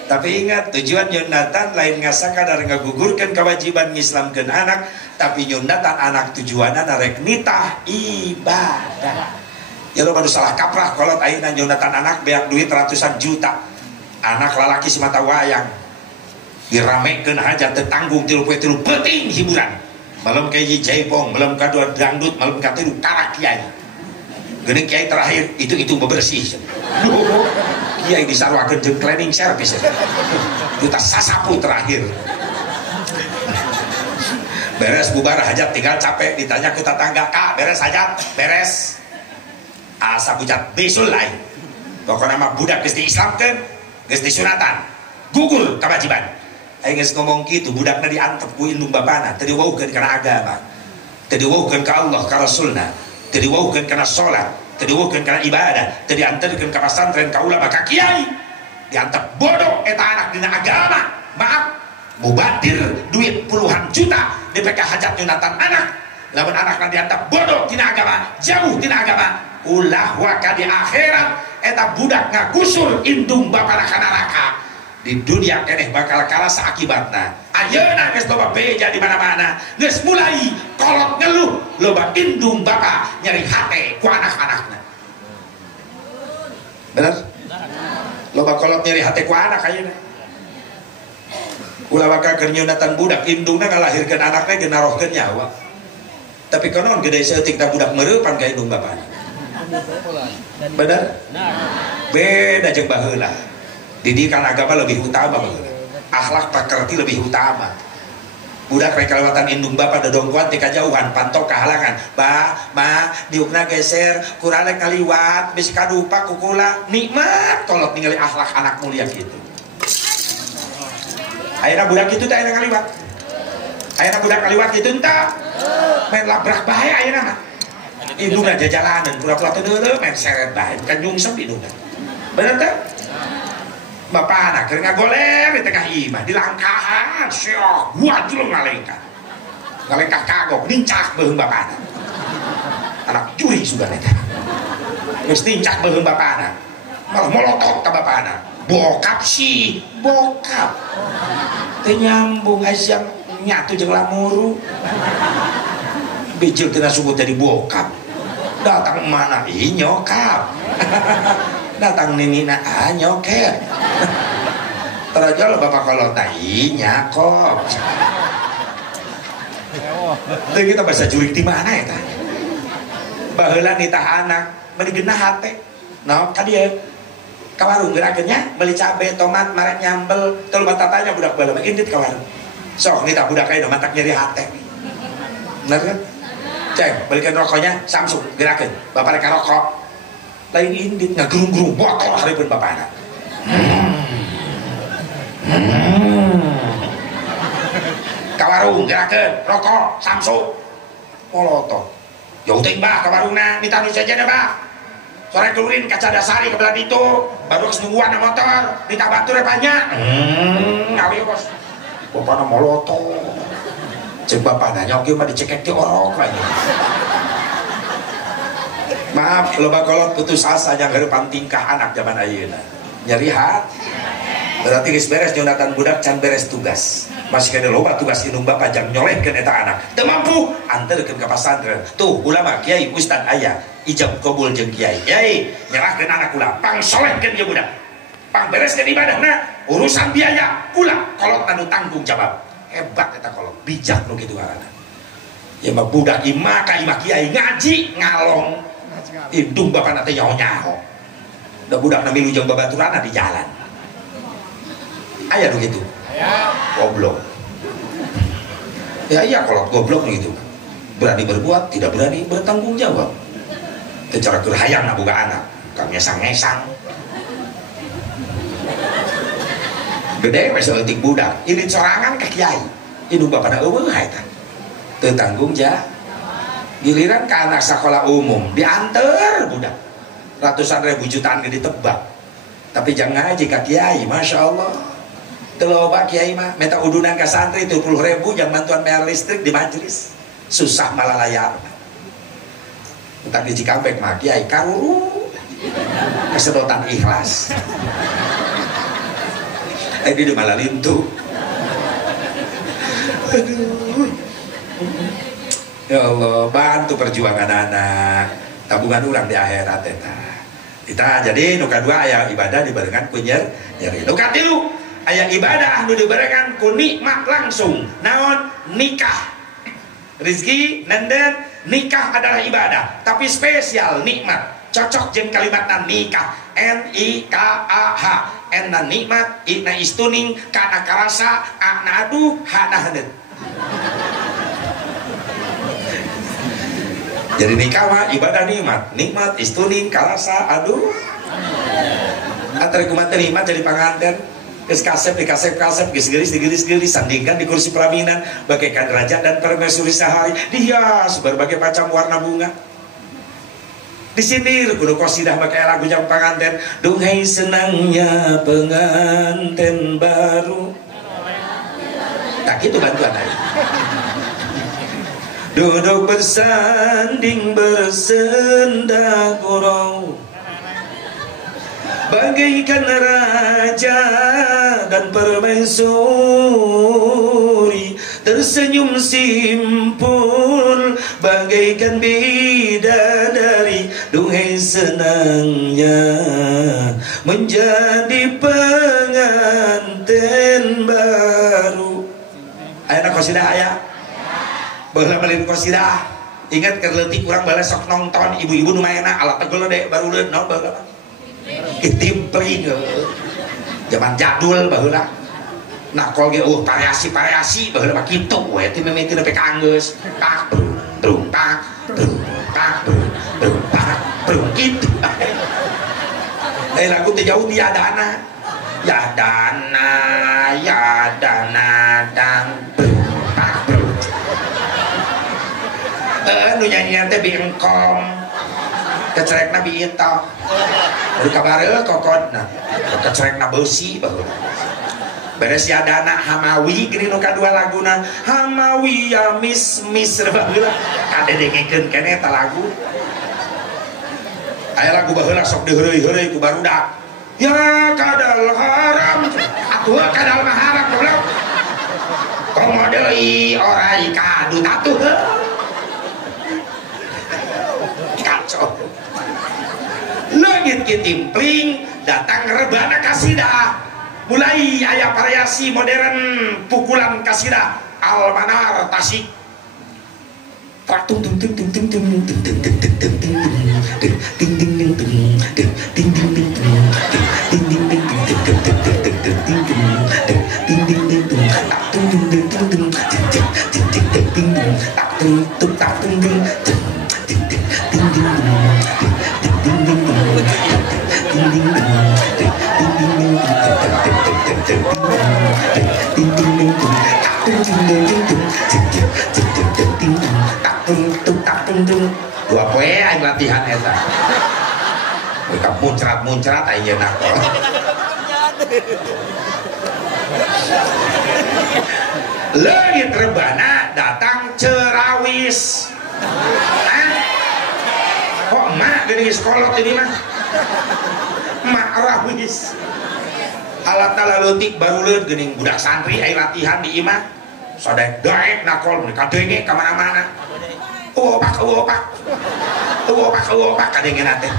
Tapi ingat tujuan nyundatan lain ngasakadar ngagugurkeun kewajiban ngislamkeun anak, tapi nyundatan anak tujuanna rek nitah ibadah. Ya lo baru salah kaprah kolot ayeuna nyundatan anak beak duit ratusan juta. Anak lalaki si mata wayang diramekeun hajat teu tanggung 3 penting hiburan. Malam kayak jaipong, malam kadua dangdut, malam katilu karak kiai. Geuning kiai terakhir itu bebersih. Kiai disarwakeun jeung cleaning service. Kita sasapu terakhir. Beres bubar hajat tinggal capek ditanya ke tetangga, "Kak, beres hajat?" "Beres." Asa bucat besul lain. Pokoknya mah budak geus diislamkeun, geus disunatan. Gugur kewajiban. Aing geus ngomong kitu, budakna diantep ku indung bapana, teu diweuhkeun kana agama. Teu diweuhkeun ka Allah, ka Rasulna. Teu diweuhkeun kana salat, teu diweuhkeun kana ibadah, teu dianterkeun ka pasantren ka ulama ka kiai. Diantep bodoh eta anak dina agama. Maaf, mubadir duit puluhan juta dipake hajat nyunatan anak. Lamun anakna diantep bodoh tina agama, jauh tina agama. Ulah waka di akhirat eta budak ngagusur indung bapana ka neraka. Di dunia keneh bakal kalah saakibatna. Ayeuna geus loba beja di mana-mana, geus mulai kolot ngeluh loba indung bapa nyeri hate ku anak-anakna. Bener? Loba kolot nyeri hate ku anak ayeuna. Ulah waka keur nyunatan budak indungna ngalahirkeun anakna geus narohkeun nyawa. Tapi konon gede seutik ta budak mereupan ka indung bapana. Bener? Beda jeung baheula. Didikan agama lebih utama baheula. Akhlak pakerti lebih utama. Budak rek kalewatan indung bapa dodongkuan ti kajauhan pantok kahalangan. "Ba, ma, diukna geser, kurang rek kaliwat, bisi kadupa kukula." Nikmat kolot ningali akhlak anak mulia kitu. Ayeuna budak kitu teh aya kaliwat. Ayeuna budak kaliwat kitu entah. Main labrak bae ayeuna mah. Indungna jajalanan pura-pura teu deuleu main seret bae kan nyungsep indungna. Bener teh? Bapak anak keur ngagoler di tengah imah di langkahan syok wajul ngalengkah kagok nincak beuheung bapak anak juri sudah eta geus nincak beuheung bapak anak malah molotot ka bapak anak bokap sih bokap teu nyambung asiang nyatu jeung lamuru bijil tina suku tadi bokap datang mana ih nyokap datang ninina nyokep teraja lo bapak kalau tahi nyakop itu kita bahasa jurik di mana ya tanya baheula nitah anak beli genah hate no tadi ya kawarung gerakannya beli cabai tomat marek nyambel teu mata tanya budak baheula indit kawarung sok nitah budak aya matak nyeri hate bener kan cek belikan rokoknya Samsung gerakan bapak rek rokok lain indit ngagerung-gerung botol hareupeun bapana. Ka warung gerakeun rokok samsu molotot. Ya teh Mbah ka warungna minta nu saja Mbah. Sore kelurin kaca dasari ke belah itu baru kesenungguan motor minta batur banyak. Ngawi bos. Bapana molotot. Cek bapana nyoki mah dicekek ti orok lagi. Maaf loba kolot putus asa yang hareupan tingkah anak zaman ayeuna. Nyeri hati. Berarti geus beres nyunatan budak can beres tugas. Masih kena loba tugas indung bapak jang nyolehkeun eta anak. Teu mampu anterkeun ka pasantren. Tuh ulama kiai ustad aya ijab kabul jeung kiai. Kiai nyerahkeun anak ulah pang solehkeun ieu budak. Pang bereskeun ibadahna urusan biaya ulah kolot anu tanggung jawab. Hebat eta kolot bijak nu kitu ngaranna. Ya mah budak imah ka imah kiai ngaji ngalong. Indung bapak nanti nyaho-nyaho udah budak namilu jeung babaturanna di jalan aya nu gitu goblok ya iya kolot goblok gitu berani berbuat tidak berani bertanggung jawab secara hayang boga anak kang ngesang-ngesang gede wes leutik budak irit sorangan ka kiai indung bapana eueuh eta teu tanggung jawab. Giliran ke anak sekolah umum diantar budak ratusan ribu jutaan ditebak tapi jangan ngaji ke kiai masya Allah teloba kiai mah minta udunan ke santri 70.000 jangan bantuan bayar listrik di majelis susah malah layar entah di Cikampek mah kiai karuru kesedotan ikhlas di malah lintu aduh. Ya Allah, bantu perjuangan anak tabungan orang di akhirat eta. Kita jadi nu kadua aya ibadah dibarengan ku nyeri. Nu katilu aya ibadah nu dibarengan ku nikmat langsung. Naon? Nikah. Rizki nenden nikah adalah ibadah, tapi spesial nikmat. Cocok jeung kalimatna nikah. N-I-K-A-H. Enna nikmat, ina istuning, kana karasa, ana aduh, hana heuneut. Jadi nikah mah ibadah nikmat istuning karasa aduh antara kumat terima jadi panganten geus kasep geus gelis sandingkan di kursi pelaminan bagaikan raja dan permaisuri sahari dihias berbagai macam warna bunga disindir kudu qasidah make lagu jang panganten duhai senangnya penganten baru tak gitu bantuan aja. Duduk bersanding bersenda gurau bagaikan raja dan permaisuri tersenyum simpul bagaikan bidadari duhai senangnya menjadi pengantin baru. Ayeuna qasidah aya baheula melin qasidah ingat keur leutik urang bala sok nonton ibu-ibu nu maena alat tegel deh baru leuit naon baheula kitimpling zaman jadul baheula nakol ge variasi baheula mah kitu we teh mimiti nepi ka anggeus tak brung tak kitu lagu teh jauh tiadana yadana dan nu nyanyian teh bingkong kecerekna biita dari kabareu kokodna kecerekna beusi baheula beres yadana hamawi gini nu kadua laguna hamawi ya mis baheula kadedengekeun keneh eta lagu aya lagu baheula sok diheureuy-heureuy ku barudak ya kadal haram atuh kadal mah haram goblok komo deui orai kadu tatuh kacau langit kitimpling datang rebana kasidah mulai aya variasi modern pukulan kasidah almanar tasik traktung tung tung tung tung tung tung tung tung tung tung tung tung tung dua poe aing latihan eta mereka muncrat aing nak leungit rebana datang cerawis kok mak geuning sekolot ini mah mak rawis alat leutik baruleun geuning budak santri aya latihan di imah sadek daek nakol mereka denge ka mana-mana opak kadengeun teh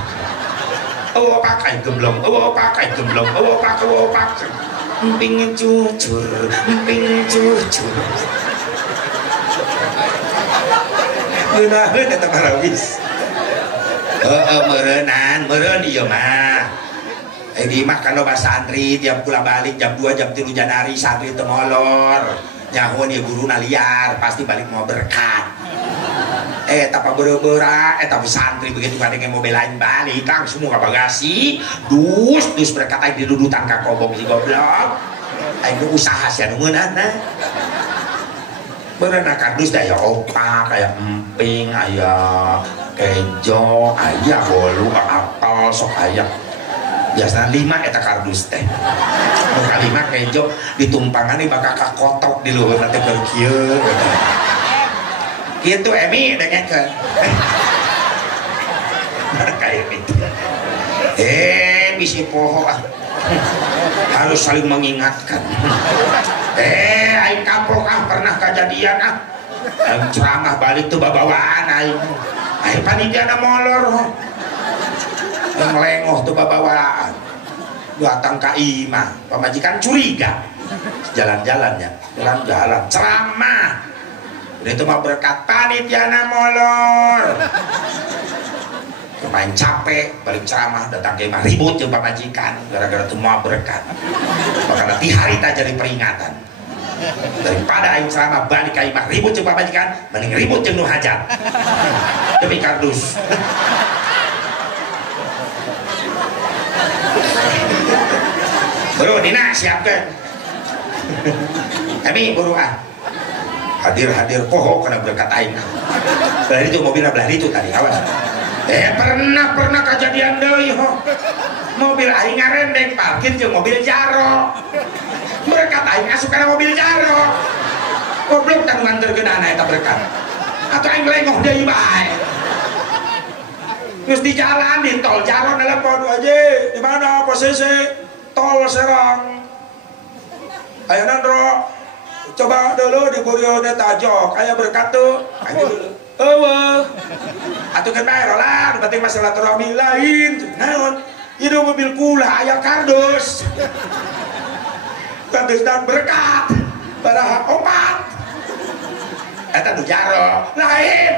opak aya gemblong opak emping cucur ngeunaheun eta marawis meureun ieu mah di mah kalau bahasa santri tiap pula balik jam 2 jam 3 Janari santri teu molor nyahoan ya guruna liar pasti balik mau berkat tapi beura tapi santri begitu kadang mau belain balik langsung ke bagasi dus berkata di dudutan ka kobong si goblok aing usaha sia nu meunana beurana kardus daya opak aya emping aya kejo aya bolu apel sok aya biasanya 5 eta kardus teh muka 5 kejo ditumpangan nih bakal kakotok di luhur nanti ke kieu gitu Emi dengekeun kayak gitu bisi poho harus saling mengingatkan aing kaprok pernah kejadian aing ceramah balik tuh babawaan aing panitia molor melengoh tuh babawaan datang ke imah pamajikan curiga jalan-jalannya jalan-jalan ceramah itu mah berkat panitia molor main capek balik ceramah datang ke imah ribut jeung pamajikan gara-gara itu mah berkat bakal nanti hari tak jadi peringatan daripada aing ceramah balik ke imah ribut jeung pamajikan mending ribut jeung nu hajat demi kardus bro dina siapkan kami buru hadir poho kena berkat aing belah itu mobilnya belah itu tadi awas pernah kejadian deui mobil aing ngarendeng parkir jeung mobil jaro berkat aing asup kana mobil jaro goblok tanu nganterkeun eta berkat atuh aing lengoh deui bae geus di jalan di tol jaro nelpon aja di mana posisi tol Serang ayeuna Ndro coba dulu di Buryo Tajok aya berkat tuh aja dulu eueuh atuh kan bae rolan penting masalah silaturahmi lain naon ieu mobil kula aya kardus dan berkat baraha opat eta nu jaro lain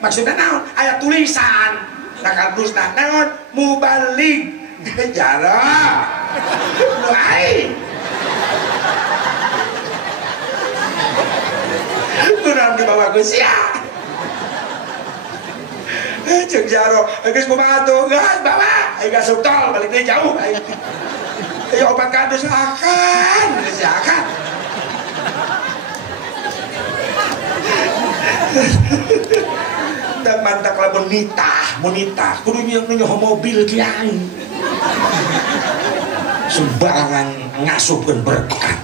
maksudna naon aya tulisan na kardusna naon mubalik jaro lain kurang dibawa ke sia cek jaro geus membantu geus bawa aing asup tol balik deui jauh aing obat kardus akan dan mantak lamun nitah kudu nyoho mobil kiai sembarangan ngasupkeun berkat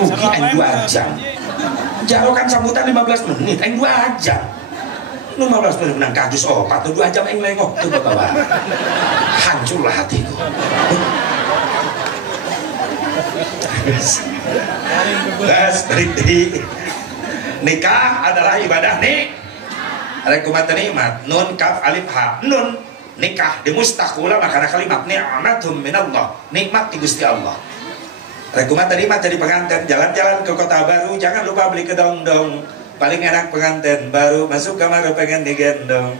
rugi aing 2 jam jaro kan sambutan 15 menit aing 2 jam 15 menit menang kardus opat 2 jam aing lengoh tuh bawa hancurlah hatiku berarti nikah adalah ibadah Alaikumata nikmat nun kaf alif ha nun nikah di mustaqula makana kalimat ni'matum minallah nikmat di Gusti Allah. Alaikumata nikmat jadi pengantin jalan-jalan ke kota baru jangan lupa beli kedong-dong paling enak pengantin baru masuk kamar pengen digendong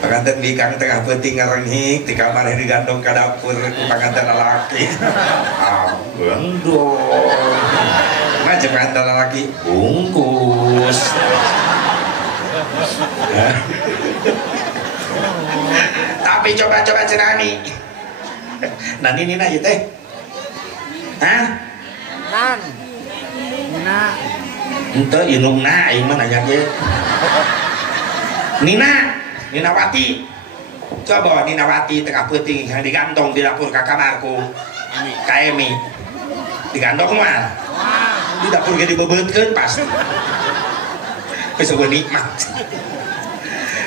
pengantin di kang tengah penting ngarengik di kamar digandong ke dapur ku pengantin lelaki gendong macam pengantin lelaki bungkus tapi coba-coba cenani nani nina itu teh hah ente inungna aing mah nanya ge Ninawati coba Ninawati tengah peuting yang digantong di dapur ka kamarku KMI digantong mah di dapur ge dibebeutkeun pas geus nikmat.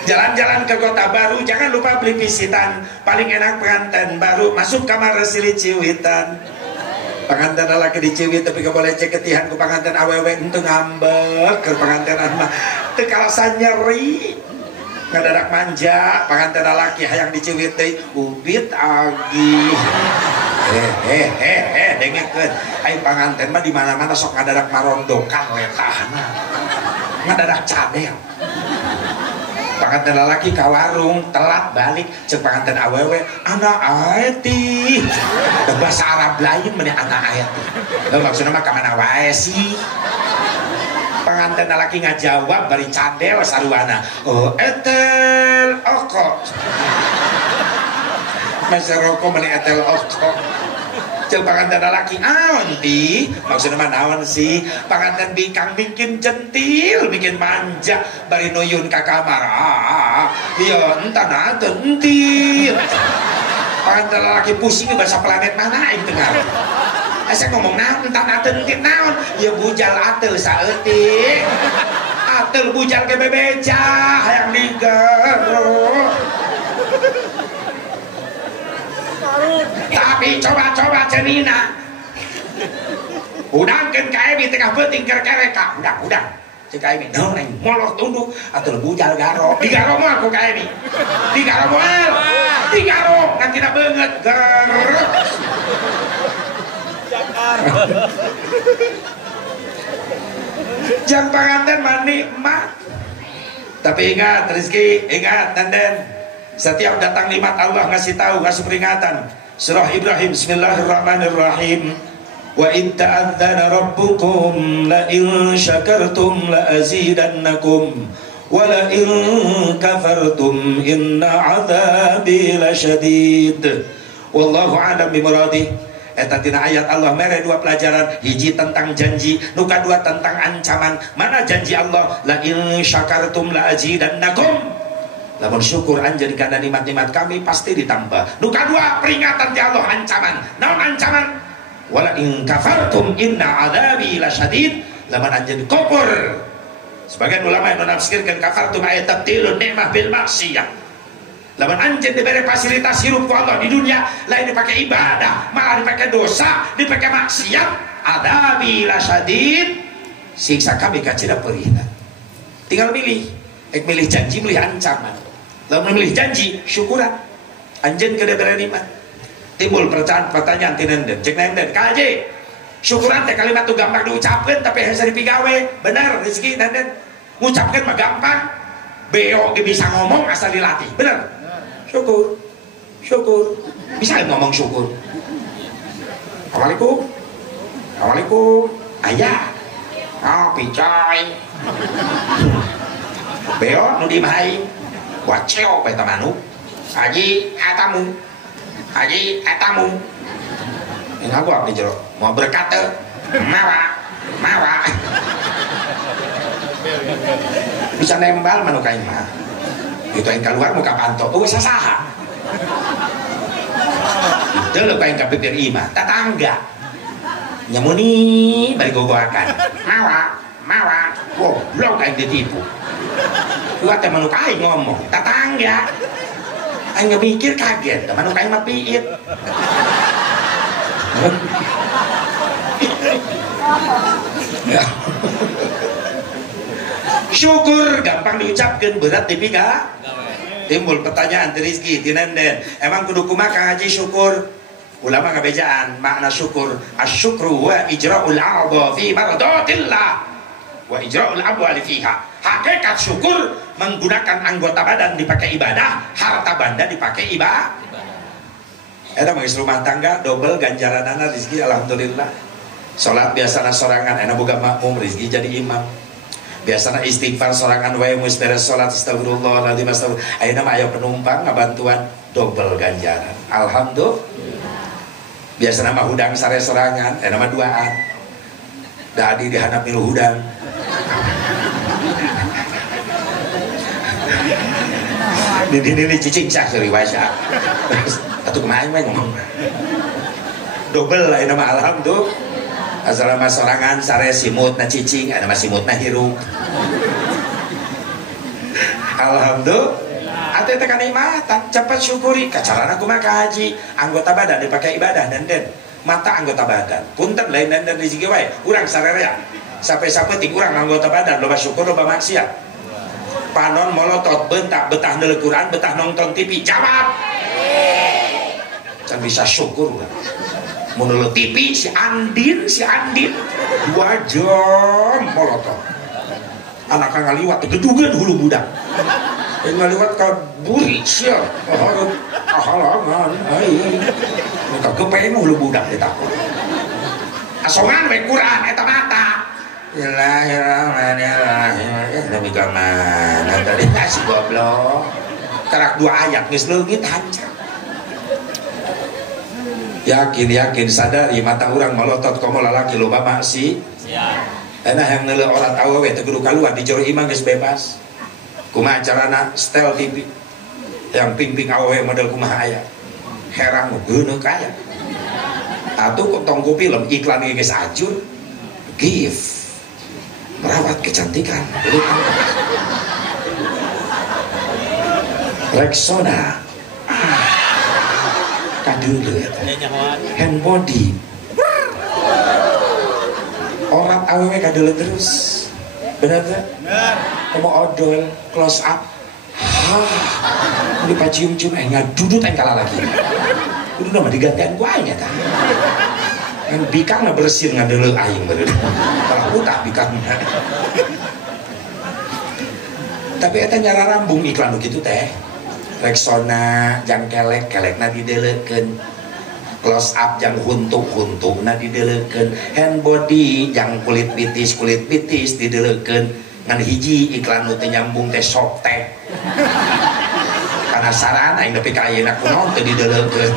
Jalan-jalan ke kota baru, jangan lupa beli visitan. Paling enak pengantin baru masuk kamar resili Ciwitan. Pengantin laki di Ciwit tapi gak boleh cek ketihan ku pengantin awewe untuk ngambek ke pengantinan mah teu kalasa nyeri ngadadak manja pengantin laki hayang di Ciwit teh ubit agi dengekeun ai pengantin mah di mana-mana sok ngadadak marondokan letahna ngadadak cadel pengantin laki ka warung telat balik cek pengantin awewe anak aeti bahasa Arab lain meni anak aeti maksudnya mah kamana wae sih pengantin laki ngajawab bari cadel saruana oh etel oko masa rokok meni etel oko cek pengantin laki naon ti maksudnya mah naon sih pengantin bikang bikin centil bikin manja bari noyun ka kamar iya entah nanti entil pengantin laki pusing bahasa planet mana yang dengar saya ngomong naon entah nanti entil naon ya bujal atel saeutik atel bujal ke bebeja hayang digero tapi coba-coba cenina udangkeun KMI tengah peuting kereka udang cek KMI naon aing molor tunduk atuh bujal garo digaro moal ku KMI digaro moal digaro ngan tina beungeut ger jang panganten mah nikmat tapi ingat rezeki ingat Nanden setiap datang nikmat Allah ngasih tahu ngasih peringatan surah Ibrahim bismillahirrahmanirrahim wa in ta'adzana rabbukum la in syakartum la azidannakum wa la in kafartum inna adzabi lasyadid wallahu a'lam bimuradih. Eta tina ayat Allah mere dua pelajaran hiji tentang janji nu kadua tentang ancaman. Mana janji Allah la in syakartum la azidannakum lamun syukur anjeun kana nikmat-nikmat kami pasti ditambah. Nu kadua peringatan ti Allah ancaman. Naon ancaman? Wala in kafartum inna adzabi lasyadid. Lamun anjeun kufur. Sebagian ulama yang menafsirkan kafartum ayat tabtilun nikmah bil maksiyah. Lamun anjeun diberi fasilitas hirup ku Allah di dunia, lain dipakai ibadah, malah dipakai dosa, dipakai maksiat, adzabi lasyadid. Siksa kami kacida perihna. Tinggal milih. Milih janji, milih ancaman. Lalu memilih janji, syukuran. Anjen kada nikmat. Timbul pertanyaan ti Nenden. Cek Nenden, kaje. Syukuran teh kalimat tu gampang diucapkeun tapi hese dipigawe. Benar rezeki Nenden. Ngucapkeun mah gampang. Beo ge bisa ngomong asal dilatih. Benar. Syukur. Syukur. Bisa ngomong syukur. Assalamualaikum. Assalamualaikum. Ayah. Oh, picoy. Beo nu di mahai waceo bae tamanu haji atamu ini aku apa jero mau berkata mawa bisa nembal manu kain mah itu yang keluar muka pantok oh sasaha itu lo kain kapipir ima tetangga nyamuni balik gogoakan mawa wow lo kain ditipu lu ada manuk aing ngomong tetangga aing mikir kaget manuk aing mah piit syukur gampang diucapkan berat dipiga timbul pertanyaan di Rizki di Nenden emang kudu kumaha Kang Haji syukur ulama ngabejaan makna syukur asyukru wa ijra'ul 'adha fi mardatillah wa ijra'ul amwali fiha. Hakikat syukur menggunakan anggota badan dipakai ibadah, harta benda dipakai ibadah. Eta mah rumah tangga double ganjaranana rezeki alhamdulillah. Salat biasana sorangan enak boga makmum rezeki jadi imam. Biasana istighfar sorangan wae geus beres salat astagfirullahaladzim astagfirullah. Ayeuna mah aya penumpang ngabantuan double ganjaran. Alhamdulillah. Biasana mah hudang sare sorangan, enak mah duaan. Da adi dihandap milu hudang. Ini cicing sah riwayat atau kemarin mah ngomong double lah nama alam tuh asal nama sorangan sare simut na cicing ada mas simut na hirup alhamdulillah atuh teh kanikmatan cepat syukuri kacarana kumaha haji anggota badan dipakai ibadah dan mata anggota badan punten lain dan rezeki wae urang sarerea sampai sapeting urang anggota badan loba syukur loba maksiat panon molotot bentak betah neuleuh Quran betah nonton TV jawab can bisa syukur urang mun neuleuh TV si Andin 2 jam molotot anak ngaliwat gedugeun hulu budak ngaliwat ka buri sia halangan ai ka kepen hulu budak eta asongan we Quran eta mata Bismillahirrahmanirrahim demi kamana tadi kasih goblok karak 2 ayat geus leungit hancur yakin sadari mata urang malotot komo lalaki loba maksi enak yang neuleuh orat awewe teu kudu kaluar di jero imah geus bebas kumaha carana setel TV yang ping-ping awewe model kumaha aya herang geuneuh kaya atuh kok tonggo film iklan geus ajur gift merawat kecantikan Rexona kadulu hand body orang awewe kadulu terus bener gak? Kamu odol close up ini pacium-cium ngadudut yang kalah lagi itu nama digantian gua aja kan yang bikang na bersih ngadele aing bener kalau utah bikang tapi eta nyara rambung iklan begitu teh Rexona jang kelek na dideleukeun close up jang huntuk na dideleukeun hand body jang kulit pitis dideleukeun ngan hiji iklan nu teh nyambung teh sok teh penasaran aing nepi ka ayeuna kunaon teu dideleukeun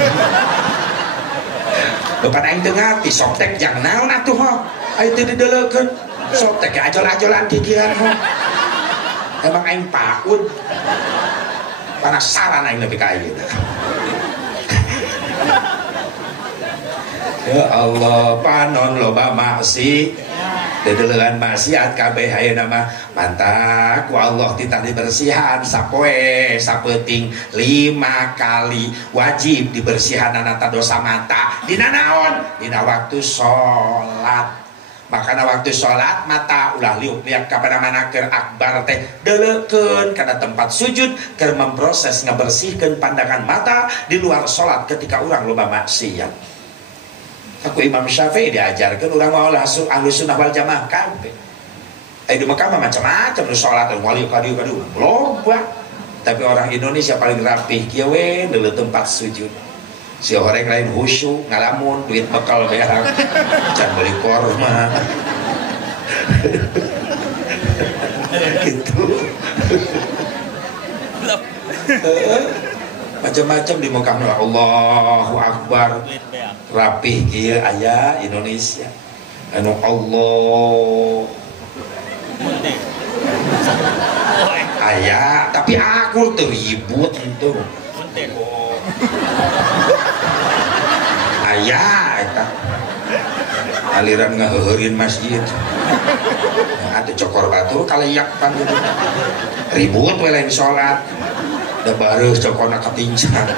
Bapak aing teu ngarti sok teh jang naon atuh ho aing teu dideleukeun sok teh ajol-ajolan kikiran ho emang aing paud penasaran aing nepi ka ayeuna ya Allah panon loba maksi dedeleuhan maksiat kabeh ayeuna mah mantap ku Allah titah dibersihan sapoe sapeuting 5 kali wajib dibersihan anata dosa mata dina naon dina waktu salat makana waktu salat mata ulah liuk-liak ka mana keur akbar teh deleukeun kana tempat sujud keur memproses ngabersihkeun pandangan mata di luar salat ketika urang loba maksiat. Aku Imam Syafi'i diajarkan orang mau ahlu sunnah wal jamaah kabeh. Di Mekah macam-macam nu salat wali kadiu loba. Tapi orang Indonesia paling rapih kieu we deuleu tempat sujud. Si horeng lain khusyuk ngalamun duit bekal berak. Can beli korma. Gitu. Macam-macam di Mekah Allahu Akbar rapih kieu aya Indonesia anu Allah aya tapi aku teu ribut itu aya eta aliran ngaheuheurin masjid ada cokor batu kalayak pan ribut we lain salat da bareus cokorna katincang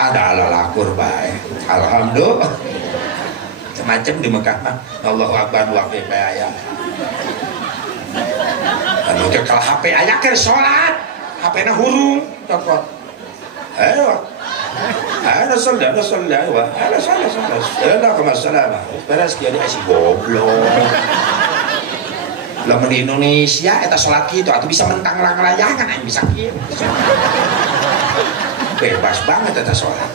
ada lalakur bae alhamdulillah macam di Mekah mah Allahu Akbar waktu aya anu ke kalau HP aya keur salat HP-na hurung cokot ayo ada salat wa ada salat salam beres kieu asih goblok lamun di Indonesia eta salat kitu atuh bisa mentang layangan aing bisa kieu bebas banget eta salat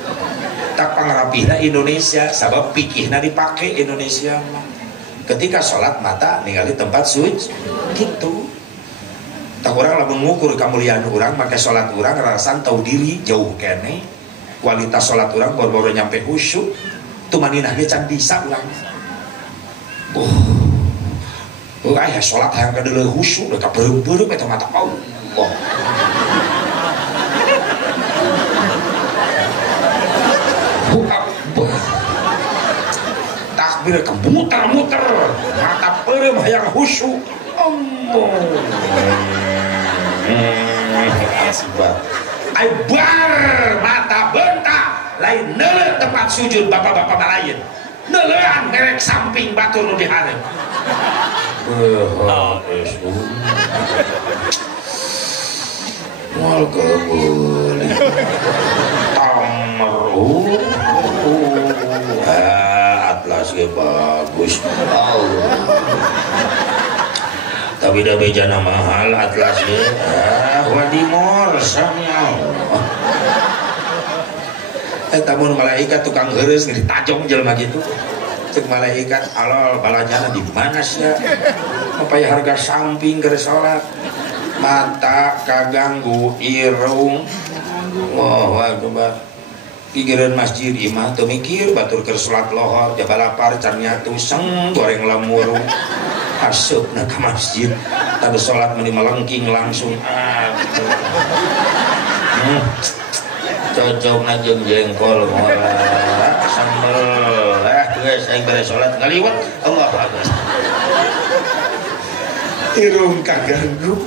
tak pangrapihna Indonesia sabab pikihna dipake Indonesia ketika salat mata ningali tempat sujud gitu tak urang lamun ngukur kamuliaan urang make salat urang rarasan tahu diri jauh kene kualitas salat urang boro-boro nyampe khusyuk tumaninah ge can bisa urang aya salat hayang kadeuleu khusyuk da ka beureum-beureum eta mata Allah Allah. Takbir ke muter-muter mata perem hayang khusyuk Allah. Ai bar mata bentak lain neuleuh tempat sujud bapak-bapak malayan neuleuhan ngerek samping batur nu dihareup. Wal kabul tamru atlas ge bagus Allah. Tapi dah bejana mahal atlas ge wadimor sami Allah. Tamun malaikat tukang heureus ngeuti tajong jelema gitu. Cek malaikat alol balajana di mana sih? Apa ya harga samping keur salat? Mata kaganggu irung. Allahu akbar. Pikiran masjid imah teu mikir batur keur salat lohor jaba lapar can nyatu seng goreng lemur. Asupna ka masjid tadu salat meuni melengking langsung cocok na jeung jengkol ngora sambel geus aing bere salat ngaliwat Allahu akbar. Irung kaganggu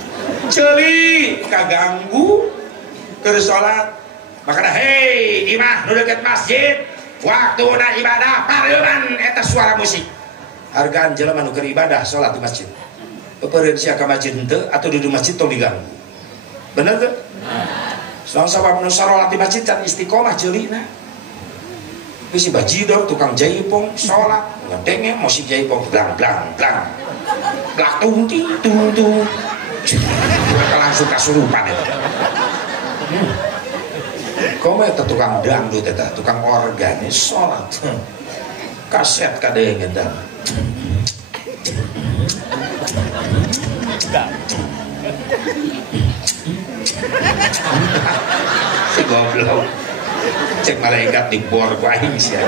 ceuli kaganggu keur salat makana hei imah nu deukeut masjid waktuna ibadah pareuman eta suara musik hargaan jelema nu keur ibadah salat di masjid peupereun sia ka masjid henteu atuh di masjid tong diganggu bener teu? Soal sabab nu salat di masjid can istiqomah ceulina. Geus si bajidor tukang jaipong salat ngedenge musik jaipong blang blang blang. Blak tung ting tung tung. Langsung kasurupan eta. Komo eta tukang dangdut eta, tukang organ salat. Kaset kadenge eta. Si goblok cek malaikat di bor ku aing sia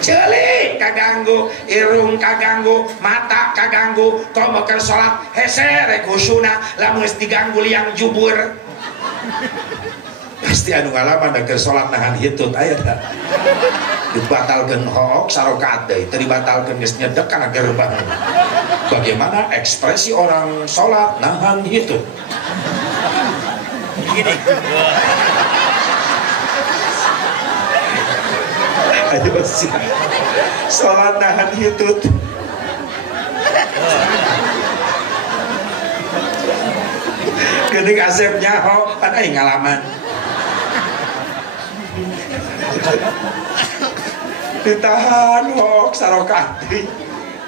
ceuli kaganggu irung kaganggu mata kaganggu komo keur salat hese rek khusyuna lamun geus diganggu liang jubur pasti anu ngalaman da keur salat nahan hitut aya tah dibatalkeun hook sarokaat deui teu dibatalkeun geus nyedek kana gerbang. Bagaimana ekspresi orang salat nahan hitut gini. Ayo sih. Salat nahan hitut. Geuning Asep nyaho kan aing ngalaman. Ditahan hok sarokat.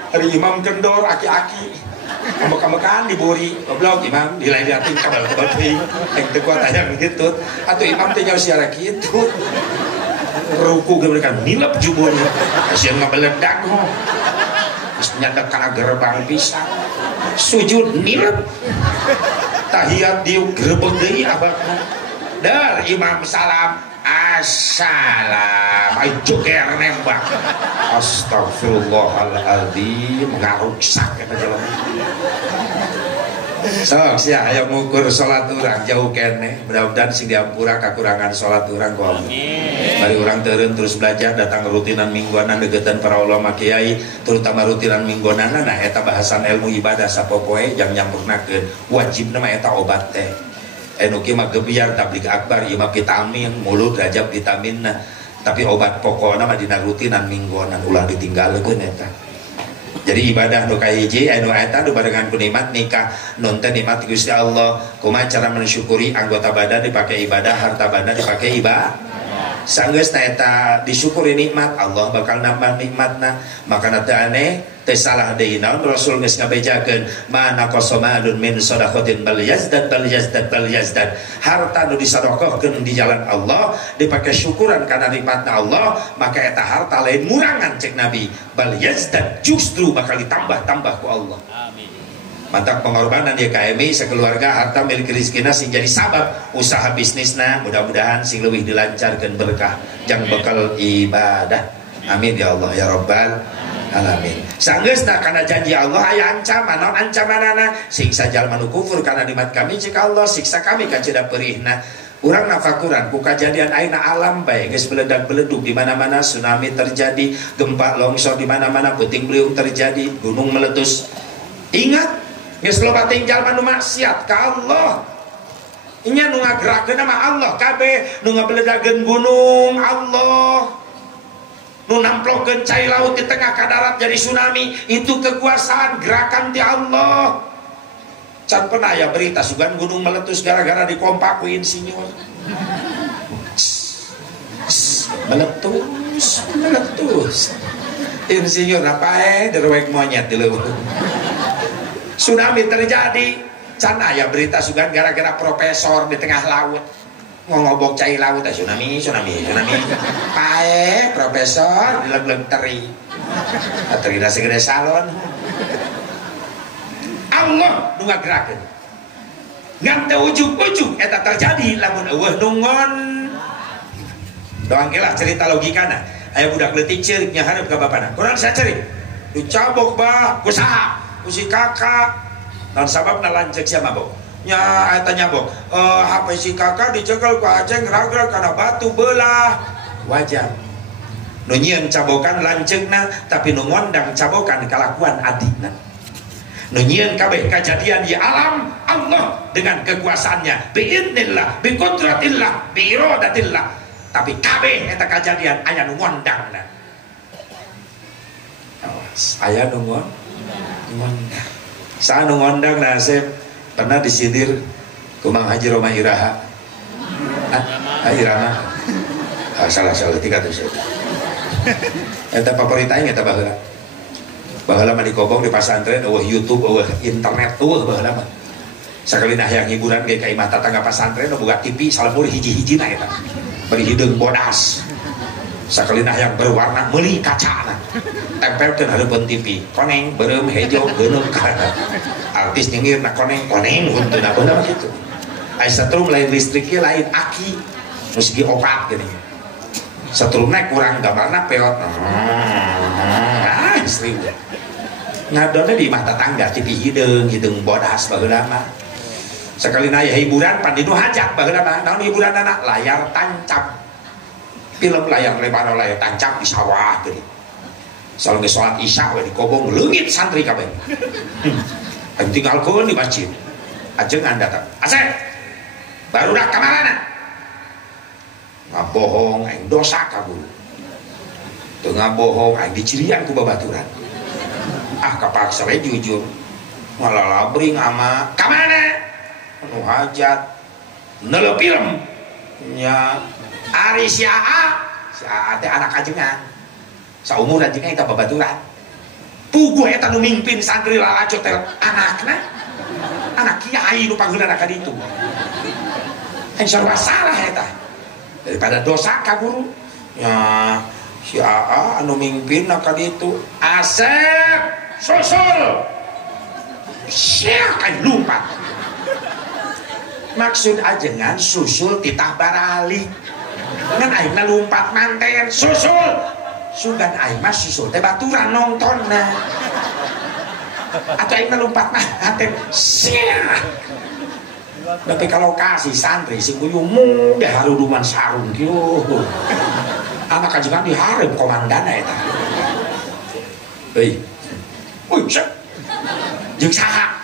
Hari imam kendor aki-aki. Kamu-kamukan diburi goblok imam dilain-lain kabel-kabel teuing yang teu kuat aya hitut atuh imam teh nyaho siara kitu ruku ge mereka nilep juburnya asieun ngabeledak ho geus nyadek kana gerbang pisan sujud nilep tahiyat diuk grebeg deui abakna dar imam salam assalam ay joger nembak astagfirullahaladzim ngaruksak eta jelema sok sia aya ngukur salat urang jauh keneh mudah-mudahan sing diampura kakurangan salat urang ku Allah bari urang teureun terus belajar datang rutinan mingguanan deugeutan para ulama kiai terutama rutinan mingguanan nah eta bahasan ilmu ibadah sapopoe jang nyampurnakeun wajibna mah eta obat teh enu kieu mah gebiar tablik akbar ieu mah vitamin mulut rajab vitaminna tapi obat pokokna mah dina rutinan mingguanan ulah ditinggalkeun eta. Jadi ibadah nu kahiji anu eta nu barengan ku nikmat nikah nun teh nikmat Gusti Allah kumaha cara mensyukuri anggota badan dipake ibadah harta banda dipake ibadah sanggeus eta disyukuri nikmat Allah bakal nambah nikmatna makana teu aneh teu salah deui naon Rasul geus ngabejakeun mana qasamadun min shadaqatin bal yazdad harta nu disedekahkeun di jalan Allah dipake syukuran kana nikmatna Allah maka eta harta lain ngurangan cek Nabi bal yazdad justru bakal ditambah-tambah ku Allah. Amin. Mantap pengorbanan dia KMI sekeluarga harta milik rizkina sing jadi sabab usaha bisnisna mudah-mudahan sing leuwih dilancarkeun berkah jang bekal ibadah amin ya Allah ya Rabbal alamin. Sanggeusna kana janji Allah aya ancaman, naon ancamanana? Siksa jalma nu kufur kana nikmat kami jika Allah siksa kami ka ceda perihna. Urang nafakuran ku kajadian ayeuna alam bae geus meledak-beleduk di mana-mana, tsunami terjadi, gempa longsor di mana-mana, puting beliung terjadi, gunung meletus. Ingat, geus loba teh jalma nu maksiat ka Allah. Inya nu ngagerakkeun nama Allah kabeh, nu ngabeledakeun gunung Allah, nu namplokeun cai laut di tengah ka darat jadi tsunami, itu kekuasaan gerakan di Allah. Can pernah ya berita sugan gunung meletus gara-gara dikompak ku insinyur. Meletus. Insinyur apa derwek monyet di leuweung. Tsunami terjadi. Can aya berita sugan gara-gara profesor di tengah laut ngobok cai laut tsunami. Pae profesor dileg-leg teri. Teri da segede salon. Allah nu ngagerakeun. Ngan teu ujug-ujug eta terjadi lamun eueuh nungon. Doang gelah cerita logikana. Aya budak leutik ceurik nya hareup ka bapana. Kurang sacerik. Dicabok bah ku saha? Ku si kakak. Dan sababna lanceuk sia mabok. Nya eta nyabok. HP si kakak dicekel ku aceng ragrag kana batu beulah. Wajar. Nu nyieun cabokan lanceukna tapi nu ngondang cabokan kalakuan adina. Nu nyieun kabeh kajadian di alam Allah dengan kekuasaannya, biidznillah, biqudratillah, biiradatillah. Tapi kabeh eta kajadian aya nu ngondangna. Awas, aya nu ngondang. Saat ngondang nasib pernah disindir ku Mang Haji Roma Iraha. Irama. Salah tiga tuh saya. Eta paparitanya eta baheula. Baheula mah dikobong di pasantren, eueuh YouTube, eueuh internet tuh baheula mah. Sakalina hayang hiburan ge ka imah tatangga pasantren boga TV salemur hiji-hijina eta. Bari hideung bodas. Sakalina hayang berwarna meuli kacana. Tempelkeun hareupeun TV, koneng beureum hejo geuneuh kana. Artis nyengirna koneng huntuna beuna kitu. Ai satrum lain listrik ieu lain aki, nu segi opat geuning. Satrumna kurang gambarna peot. Serius. Ngadone di mata tangga TV hideung bodas baheula mah. Sakalina aya hiburan pan dinu hajat baheula mah. Naon hiburanna? Layar tancap. Film layar lebar layar tancap di sawah geuning. Salon ge salat isya we dikobong leungit santri kabeh. Aing tinggalkeun di masjid. Ajengan datang. Asep. Barudak ka manana? Ngabohong aing dosa ka guru. Teu ngabohong aing dicirian ku babaturan. Kapaksa we jujur. Ngalalabring ama. Ka mana? Nu hajat. Neuleuh film. Nya Ari si Aa teh anak ajengan. Saumur ajengan eta babaturan. Puguh eta nu mimpin santri lalajo teh anakna. Anak kiai nu panggeulana ka ditu. Sarua salah eta. Daripada dosa ka guru. Ya si Aa anu mimpin ka ditu. Asep susul. Sia kan lumpat. Maksud ajengan susul titah barali. Ngan aing na lumpat manten susul. Sugan aing mah susul teh baturan nongtonna. Atau aing na lumpat manten sia. Tapi kalau kasih santri sing kuyu mung deh haruduman sarung kieu. Anak ajengan dihareup komandanna eta. Euy. Uy, sak. Jeung saha?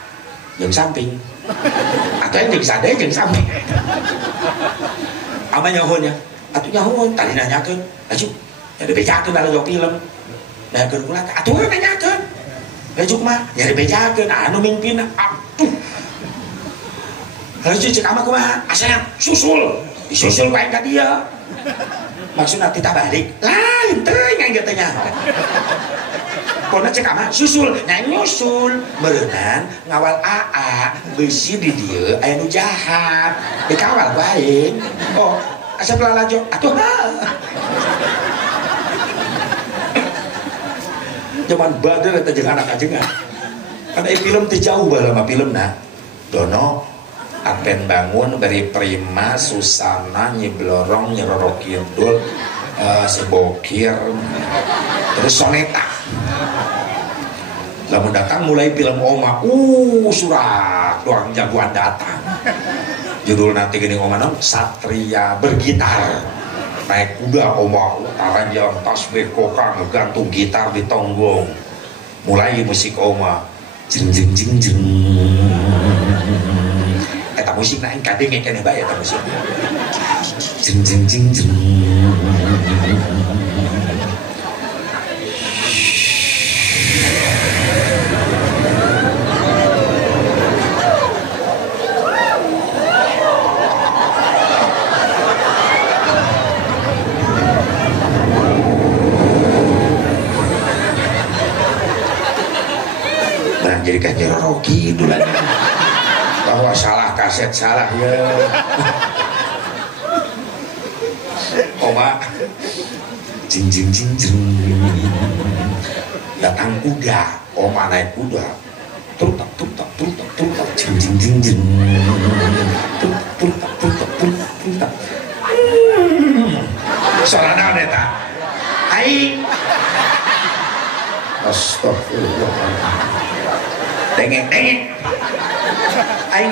Jeung samping. Atau yang jeung sade jeung samping. Ama nyahonya. Atuh nyahoan tadi nanyakeun. Aju, nyari bejakeun anu jok film. Nanyakeun kula, atuh nanyakeun. Bejuk mah nyari bejakeun anu mimpin. Atuh. Aju cek ama kumaha? Asal susul. Disusul bae ka dia. Maksudna titah balik. Lain teuing aing teh nyaho. Pona cek ama susul, nyusul. Meureunnan ngawal AA beusi di dieu aya nu jahat. Dikawal bae. Oh, asa pelalajo atuh zaman bader eta jeung anak ajengan kan film teh jauh bae mah filmna Dono Apen bangun beri prima Susana Nyiblorong Nyeroro Kidul Sebokir terus Soneta lamun datang mulai film oma surat doang jagoan datang judul nanti gini oma non Satria Bergitar naik kuda oma taranjang tasbih kokang gantung gitar di tonggong mulai musik oma jeng jeng jeng jeng eta musik naik kadenge kene bae eta musik jeng jeng jeng jeng jadi kanjeng Rocky dulu bahwa salah kaset salah ya oma jing jing jing jing datang kuda oma naik kuda tutak tutak tutak tutak jing jing jing jing tutak tutak tutak tutak tutak sorana neta aing astagfirullah dengeng aing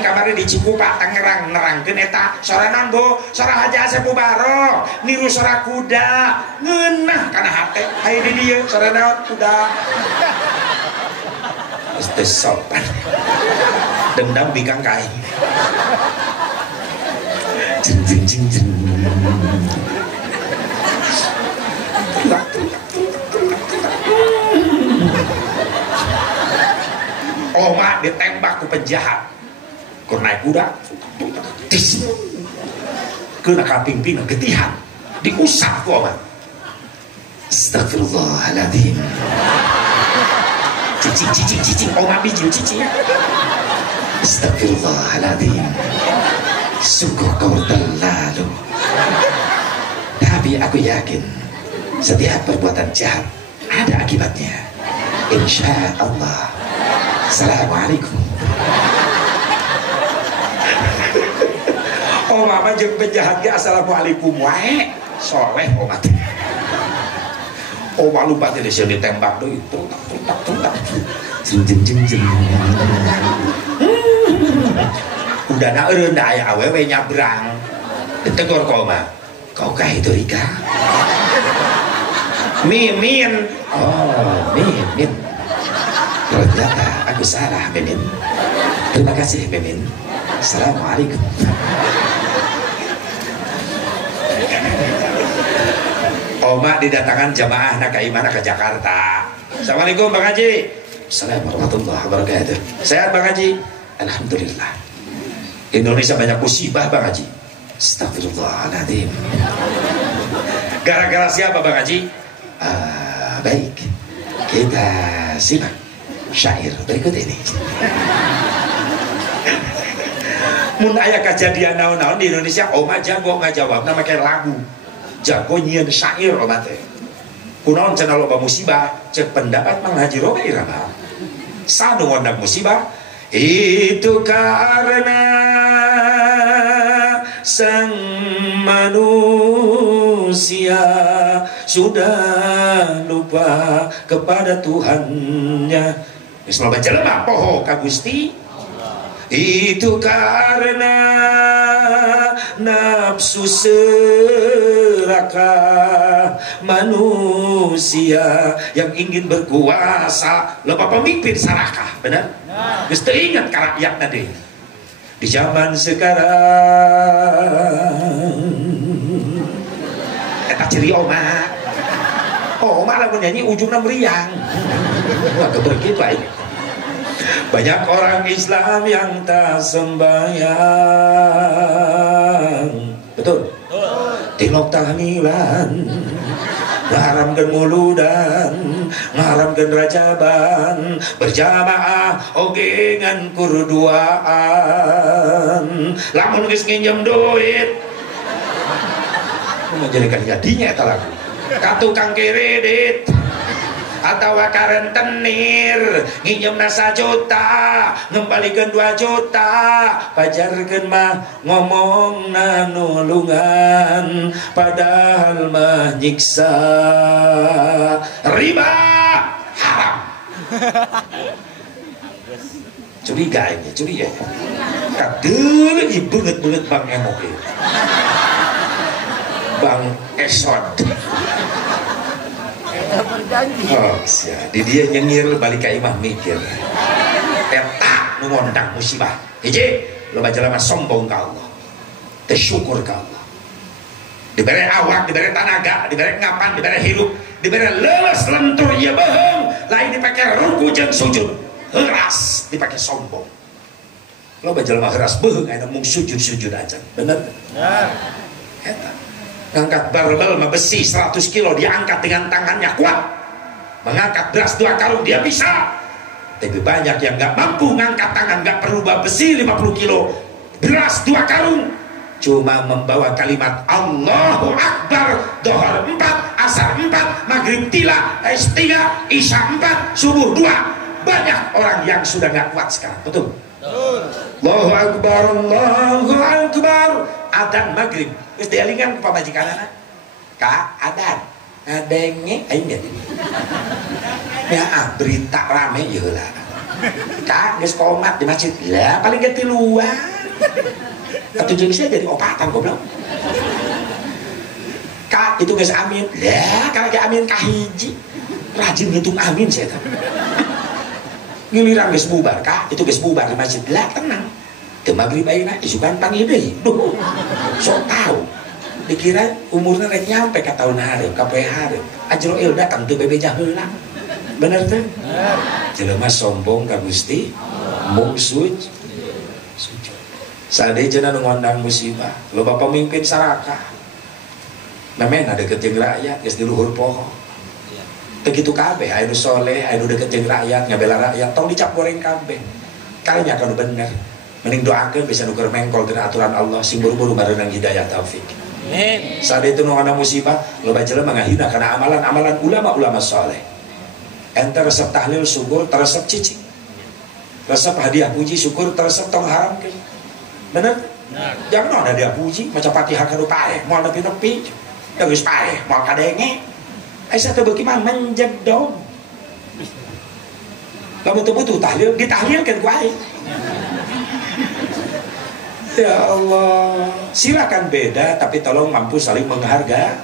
kamari di Cipupa Tangerang nerangkeun eta soranan bo sora Haji Asep Baro niru sora kuda ngeunah kana hate aya di dieu sorana kuda geus teu sopan dendam bikang ka aing jeng jeng jeng jeng oma ditembak ku penjahat kur naik kuda kena kapingping getihan diusap ku oma astagfirullahaladzim cicing cicing cicing oma biji cicing astagfirullahaladzim sungguh kau terlalu tapi aku yakin setiap perbuatan jahat ada akibatnya insya Allah. Assalamualaikum. Oh mama jeung penjahat ge assalamualaikum wae. Soleh oma teh. Oma lupa teh geus ditembak deui. Tutak tutak tutak. Jeng jeng jeng jeng. Udana eureun da aya awewe nyabrang. Ditegur ka oma. Kau kah itu Rika? Mimin. Oh, Mimin. Ternyata aku salah Mimin. Terima kasih Mimin. Assalamualaikum. Oma didatangkan jamaah nak imana ke Jakarta. Assalamualaikum Bang Haji. Assalamualaikum warahmatullahi wabarakatuh. Sehat Bang Haji? Alhamdulillah. Indonesia banyak musibah Bang Haji. Astagfirullahaladzim. Gara-gara siapa Bang Haji? Baik. Kita simak syair berikut ini. Mun aya kejadian naon-naon di Indonesia, oma jago ngajawabna make lagu. Jago nyieun syair oma teh. Kunaon cenah loba musibah, cek pendapat Mang Haji Roga irama. Sanu ngondang musibah, itu karena sang manusia sudah lupa kepada Tuhannya. Geus loba jelema poho ka Gusti. Itu karena nafsu serakah manusia yang ingin berkuasa, loba pemimpin sarakah, benar? Geus teu ingat ka rakyatna deui. Di zaman sekarang eta ciri oma. Oh, oma lamun nyanyi ujungna meriang. Wah, keberkit baik. Banyak orang Islam yang tak sembahyang. Betul? Tilok tahlilan, ngaharamkeun muludan, ngaharamkeun rajaban, berjamaah oge ngan kurduaan. Lamun geus nginjem duit, menjadikan jadinya eta lagu. Ka tukang kredit atau karentenir nginjemna 1 juta ngembalikan 2 juta pajarkeun mah ngomong nulungan padahal mah nyiksa riba haram Curiga ini, curiga. Kadang ini banget Bang Emok ini. Bang Esod. Oh, di dia nyengir balik ke imah mikir. Eta ngondang musibah. Hiji, lo baca lama sombong ke Allah. Tersyukur ke Allah. Diberi awak, diberi tenaga, diberi ngapan, diberi hidup, diberi leles lentur ya beheng. Lain dipakai ruku jeung sujud. Heras dipakai sombong. Lo baca lama heras beheng aya mung sujud aja. Bener? Ya. Eta. Ngangkat barbel sama besi 100 kilo diangkat dengan tangannya kuat. Mengangkat beras 2 karung dia bisa. Tapi banyak yang gak mampu ngangkat tangan, gak perlu bawa besi 50 kilo, beras 2 karung, cuma membawa kalimat Allahu Akbar. Dohor 4, asar 4, maghrib 3, isya 4, subuh 2. Banyak orang yang sudah gak kuat sekarang. Betul? Allahu Akbar, Allahu Akbar. Adan maghrib geus dialingan ku pamajikanana. Ka adan ngadenge aing ge. Ya berita rame ye heula. Ka geus komat di masjid. Lah paling ge tiluan. Atuh jeung sia jadi opatan goblok. Ka itu geus amin. Lah kalau ge amin ka hiji. Rajin ngitung amin saya tah. Giliran geus bubar, Ka itu geus bubar di masjid. Lah tenang. Teu maghrib ayeuna isukan panggil deui. Duh. Sok tahu. Dikira umurna rek nyampe ka taun hareup, ka poe hareup. Ajroil datang teu bebeja heula. Bener teh? Bener. Jelema sombong ka Gusti, mung sujud. Sadejeuna nu ngondang musibah, loba pemimpin sarakah. Namena deukeut jeung rakyat geus di luhur pohon. Teu kitu kabeh, aya nu soleh, aya nu deukeut jeung rakyat, ngabela rakyat, tong dicap goreng kabeh. Kalinya kana bener. Mending doakan bisa nuker mengkol dengan aturan Allah sing buru-buru barenang hidayah taufik. Amin. Saat itu nu ana musibah lo baca lemah ngahina karena amalan-amalan ulama-ulama soleh. Ente resep tahlil syukur teresep cicing. Resep hadiah puji syukur teresep tong haram ke. Bener? Bener. Jangan ada hadiah puji macam Fatihah kanu paeh moal nepi-nepi. Da geus paeh moal kadenge. Asa teu beuki mah menjedog. Lamun teu butuh tahlil ditahlilkeun ku aing. Ya Allah, silakan beda tapi tolong mampu saling menghargai.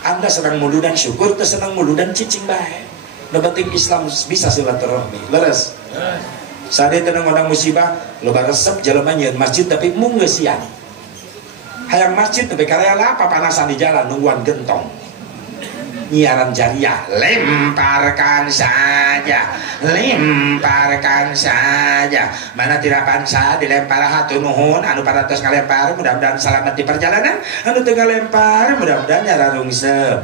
Anda senang muludan syukur, tersenang muludan cicing bae. Nu penting Islam bisa silaturahmi. Leres. Saat itu ngondang musibah, loba resep jelema nyeun masjid tapi mung geus siang. Hayang masjid tapi karela papanasan di jalan nungguan gentong. Nyiaran jariah, lemparkan saja, mana tirapan sa dilempar hatu nuhun anu paratos ngalempar mudah-mudahan selamat di perjalanan, anu teu ngalempar mudah-mudahan nyararung sep.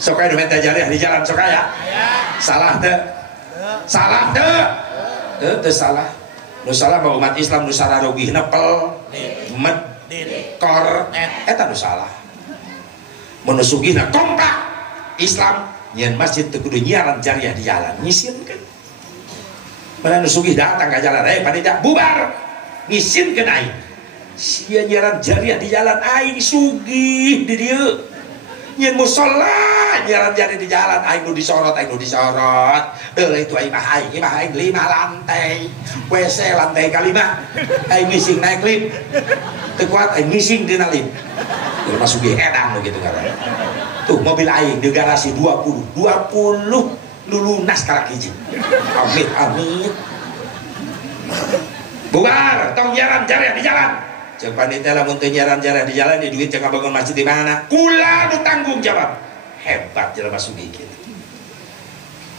Sok aya nu minta jariah di jalan sok aya. Salah teu? Salah teu? Teu salah. Nu salah mah umat Islam nu sararugih nepel, med, kor, eta nu salah. Menusugina kompak Islam nyen masjid teu kudu nyiaran jariah di jalan ngisinkeun. Mana nusugih datang ka jalan panitia bubar ngisinkeun aing. Sia nyiaran jariah di jalan aing sugih di dieu. Nyen musala nyiaran jariah di jalan aing nu disorot. Deuleuh itu aing mah aing 5 lantai. WC lantai kalima. Aing ngising naik lift. Teu kuat aing ngising dina lift. Masuk edan gitu kan. Tuh mobil aing di garasi 20 lunas kalak hiji. Amit. Bubar, tong nyiaran jariah di jalan. Jeung panitia lamun teu nyiaran jariah di jalan di duit jeung bangun masjid di mana? Kula nu tanggung jawab. Hebat jelema sugih kitu.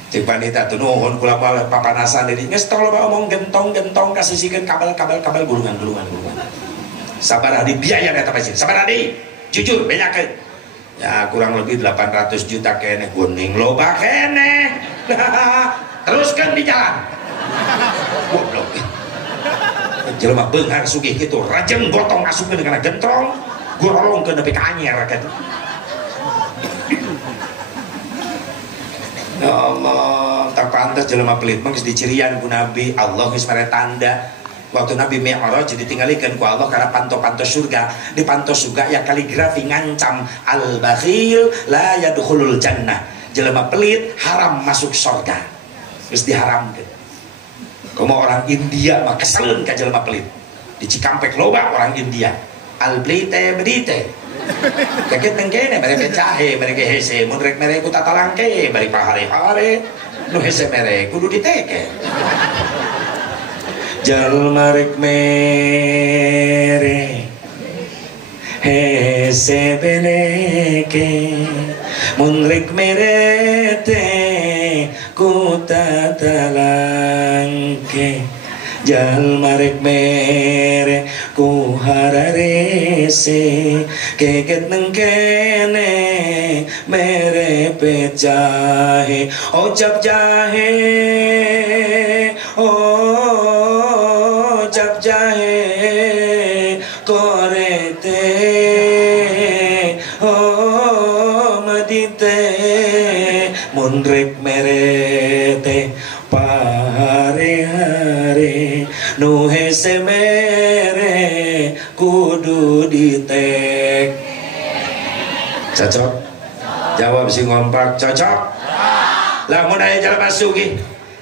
Jeung panitia teu nuhun kula papanasan deui. Geus tong loba omong gentong kasisikeun kabel gulungan. Sabar adi biaya eta masjid. Sabar adi. Jujur benyakeun. Ya kurang lebih 800 juta kene kuning loba kene. Teruskan di jalan. Goblok. Jelema beunghar sugih kitu, rajeng gotong asupkeun kana gentrong, gorolongkeun nepi ka anyer kitu. Ya Allah, tak pantas jelema pelit mah geus dicirian ku Nabi. Allah geus mere tanda. Waktu Nabi Mi'raj ditinggalikeun ku Allah karena panto-panto surga. Di panto surga ya kaligrafi ngancam al-bakhil la yadkhulul jannah. jelema pelit haram masuk surga. Terus diharamkan. Kamu orang India mah keselen ka jelema pelit. Di Cikampek loba orang India. Al blite bedite. Kakek nengkene mereka cahe, mereka hese, mun rek mere ku tatalangke, bari pahare-hare. Nu hese mere kudu diteke. Jalma rek mere hese beleke mun rek merete ku tatalangke jalma rek mere ku hararese keket nengkene mere pecahe ojab jahe ojab jahe korete madite munrek merete pare-hare nu hese mere kudu ditek. Cocok? Jawab si ngompak cocok? Lamun aya jalma sugih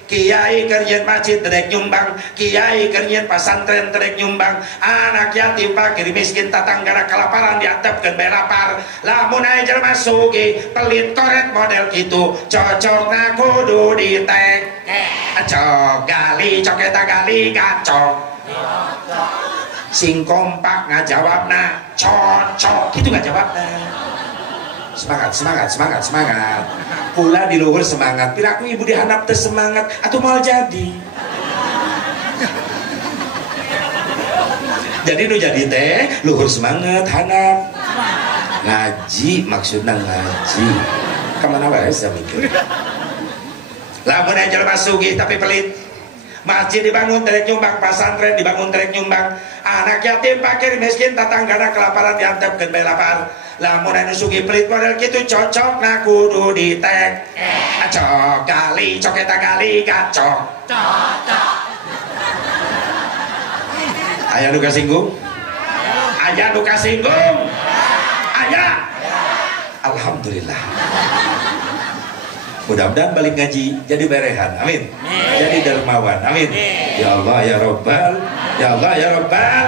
kiai keur nyeun masjid terek nyumbang, kiai keur nyeun pasantren terek nyumbang, anak yatim fakir miskin tatanggana kelaparan diantepkeun bae lapar. Lamun aya jalma sugih pelit koret model kitu cocokna kudu ditek. Cok gali cok eta gali kacok. Sing kompak ngajawabna cocok gitu ngajawabna. Semangat, semangat, semangat, semangat. Pula di luhur semangat. Piraku ibu dihandap teu semangat atuh moal jadi. Jadi nu jadi teh luhur semangat handap. Ngaji maksudna ngaji. Kemana wae saya mikir. Lamun aya jalma sugih tapi pelit. Masjid dibangun terek nyumbang, pasantren dibangun terek nyumbang, anak yatim fakir miskin tatanggana kelaparan diantepkeun bae lapar. Lamun anu sugih pelit model kitu cocokna kudu ditek. Cok gali cok eta gali kacok. Cocok. Aya nu kasinggung? Aya nu kasinggung? Aya. Alhamdulillah. Mudah-mudahan balik ngaji jadi berehan, amin. Jadi dermawan, amin. Ya Allah ya Rabbal, ya Allah ya Rabbal.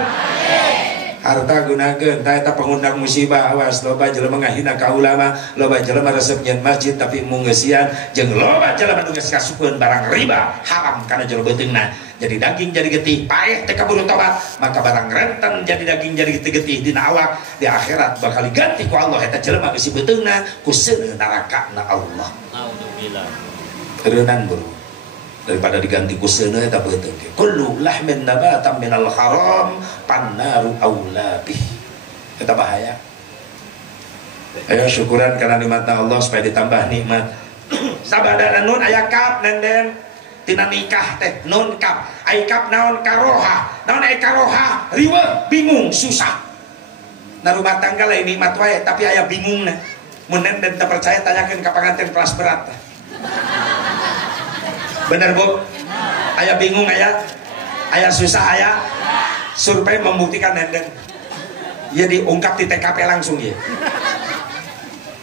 Harta gunakeun ta eta pengundang musibah, awas loba jelema ngahina ka ulama, loba jelema resep nyeun masjid tapi mungeusian, jeung loba jelema nu geus kasukeun barang riba haram kana jero beuteungna. Jadi daging jadi getih, paeh teh kaburu tobat, maka barang renten jadi daging jadi getih dina awak, di akhirat bakal diganti ku Allah eta jelema geus beuteungna ku seueur narakana Allah. Alhamdulillah. Reunan bro. Daripada diganti ku seueur eta beuteung ge. Kullu lahmin nabatan minal haram pannaru aula bih. Eta bahaya. Ayo syukuran karena nikmatna Allah supaya ditambah nikmat. Sabada nun aya kap nenden. Tina nikah teh non kap, ai kap naon karoha, naon ai karoha, riweuh, bingung, susah. Na rumah tangga lain nikmat wae, tapi aya bingungna. Mun nenden teu percaya tanyakeun ka panganten kelas berat. Bener Bu? Aya bingung aya, aya susah aya. Survei membuktikan nenden. Ya diungkap di TKP langsung ya.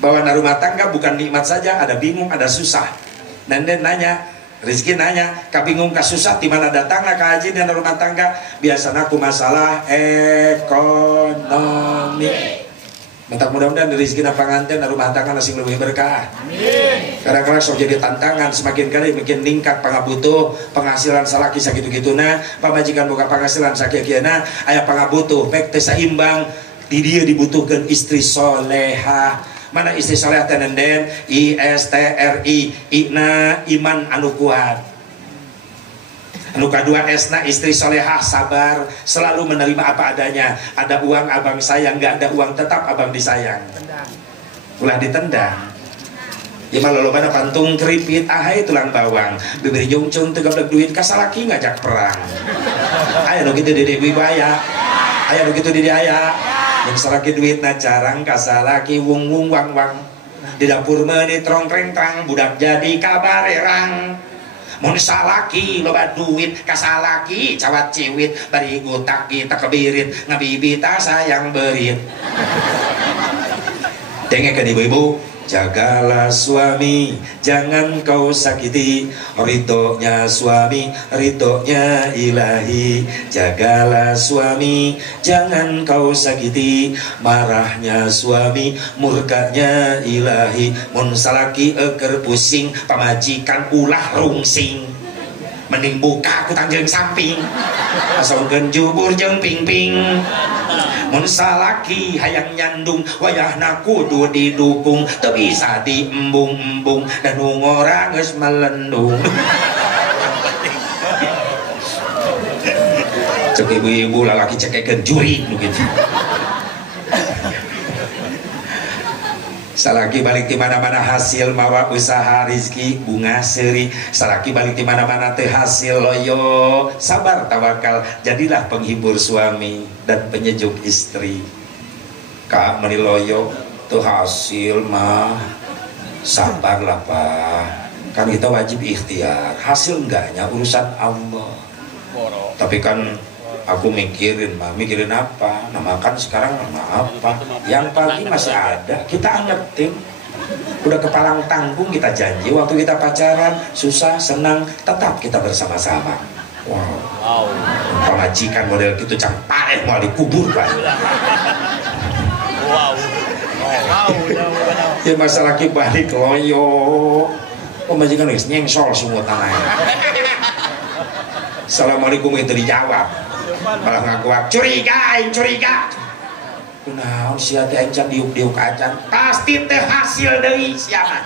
Bahwa na rumah tangga bukan nikmat saja, ada bingung, ada susah. Nenden nanya, Rizky nanya, kabingung kasusah di mana datangna ka haji dan rumah tangga biasanya aku masalah ekonomi. Mudah-mudahan Rizky na panganten dan rumah tangga nasi lebih berkah. Amin. Kadang-kadang sok jadi tantangan semakin kali makin ningkat pangabutuh penghasilan salaki sakitu-kituna, pamajikan boga penghasilan sakieu-kieuna aya pangabutuh pek teu saimbang di dieu dibutuhkeun istri solehah. Mana istri soleh tenenden ISTRI Ina iman anu kuat. Anu kadua esna istri solehah sabar selalu menerima apa adanya. Ada uang abang sayang, nggak ada uang tetap abang disayang. Ulah ditendang. Ya malah lobana pantung keripit ahai tulang bawang bibir jungcung teu gablek duit kasalaki ngajak perang. Aya nu kitu di ibu aya. Aya nu kitu di aya. Yang salaki duit na jarang kasalaki wung wung wang wang di dapur meuni trong treng trang budak jadi kabarerang. Mun salaki loba duit kasalaki cawat ciwit bari gutak kita kebirit ngabibita sayang berit. Dengekeun ibu-ibu Jagalah suami, jangan kau sakiti. Ridhonya suami, ridhonya ilahi. Jagalah suami, jangan kau sakiti. Marahnya suami, murkanya ilahi. Mun salaki eker pusing, pamajikan ulah rungsing. Mending buka ku tangjeng samping, asongkeun jubur jeung pingping. Mun salaki hayang nyandung, wayahna kudu didukung. Teu bisa diembung-embung, dan nu ngora geus melendung. Cek ibu-ibu lalaki cekekeun juri nu kitu. Salaki balik di mana-mana hasil mawa usaha rizki bunga seri. Salaki balik di mana-mana teh hasil loyo sabar tawakal. Jadilah penghibur suami dan penyejuk istri. Kak meni loyo tuh hasil mah sabarlah pak. Kan kita wajib ikhtiar. Hasil enggaknya urusan Allah. Tapi kan aku mikirin apa? Nah makan sekarang nama apa? Yang pagi masih ada, kita angetin. Udah kepalang tanggung kita janji waktu kita pacaran, susah, senang, tetap kita bersama-sama. Wow. Pemajikan model gitu cang paret mau dikubur pak. Wow. Ya masalah balik loyo. Pemajikan guys nyengsol semua tanahnya. Assalamualaikum itu dijawab. Malah ngakuat curiga. Nah, sia teh encan diuk-diuk acan. Pasti teh hasil deui siapa.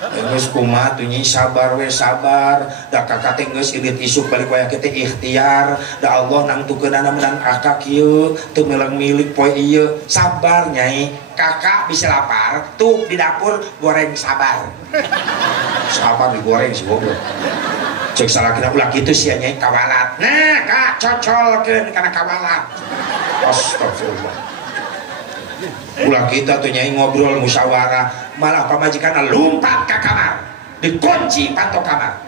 Geus kumaha tuh nyi sabar we sabar. Da kakak teh geus irit isuk balik waya teh ikhtiar. Da Allah nangtukeunana menang akak kieu teu milik poe ieu. Sabar nyai. Kakak bisa lapar, tuh di dapur goreng sabar. Sabar digoreng si goblok. Cek salah kita ulah gitu sih nyai kawalat. Nah kak cocolkeun kana kawalat. Astagfirullah. Ulah kita tuh nyai ngobrol musyawarah, malah pamajikan lompat ke kamar, dikunci pantok kamar.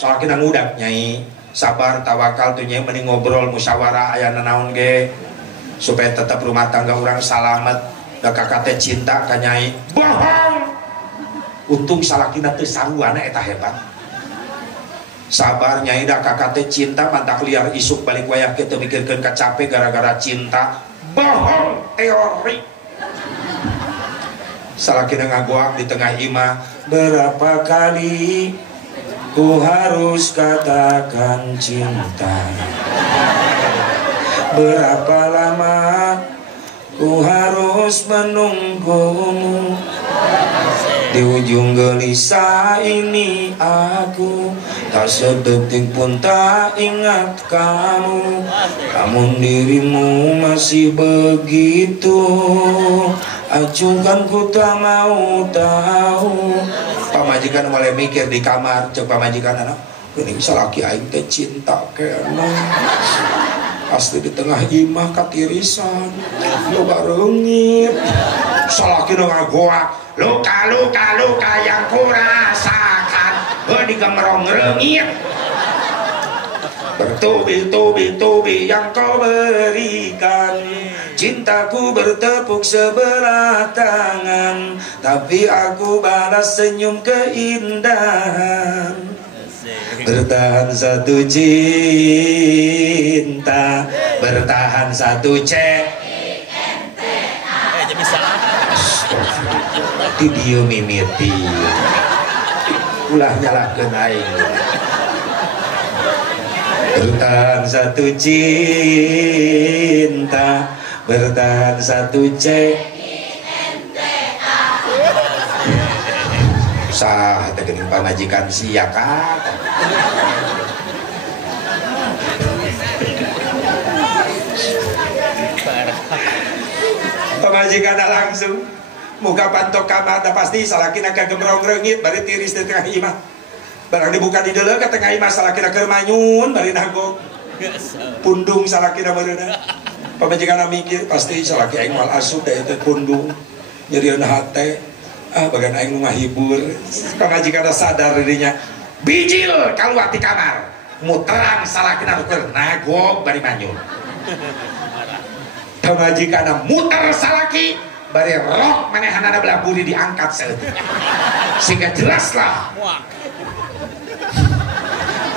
Salah kita ngudak nyai, sabar tawakal tuh nyai mending ngobrol musyawarah aya nanaon ge supaya tetap rumah tangga orang salamet. Da kakak teh cinta ka nyai. Bohong. Untung salah kita teh saruana eta hebat. Sabar nyai da kakak teh cinta mantak liar isuk balik wayah kita mikirkeun kacape gara-gara cinta. Bohong teori. Salakina ngagoak di tengah imah. Berapa kali ku harus katakan cinta, berapa lama ku harus menunggumu. Di ujung gelisah ini aku tak sedetik pun tak ingat kamu. Namun dirimu masih begitu acuhkan ku tak mau tahu. Pamajikan mulai mikir di kamar. Cek pamajikan anak ini salaki aing teh cinta kena. Asli di tengah imah katirisan loba reungit. Salaki nu ngagoak. Luka yang kurasakan digemerong reungit. Bertubi-tubi yang kau berikan, cintaku bertepuk sebelah tangan, tapi aku balas senyum keindahan. Bertahan satu cinta, bertahan satu di dia mimiti ulah nyalakeun aing. Bertahan satu cinta, bertahan satu sah teh geuning pamajikan sia ka. Pamajikan langsung muka pantok kamar, dah pasti salakina kagemrong reungit bari tiris di tengah imah. Barang dibuka di deuleu ka tengah imah salakina keur manyun bari nagok. Pundung salakina meureuna. Pamajikanna mikir pasti salaki aing moal asup da teh pundung. Nyerieun hate. Bagan aing nu ngahibur. Pamajikanna sadar dirinya. Bijil kaluar ti kamar. Muterang salakina keur nagok bari manyun. Pamajikanna muter salaki bari rok manehanana belah buri diangkat sehingga jelas lah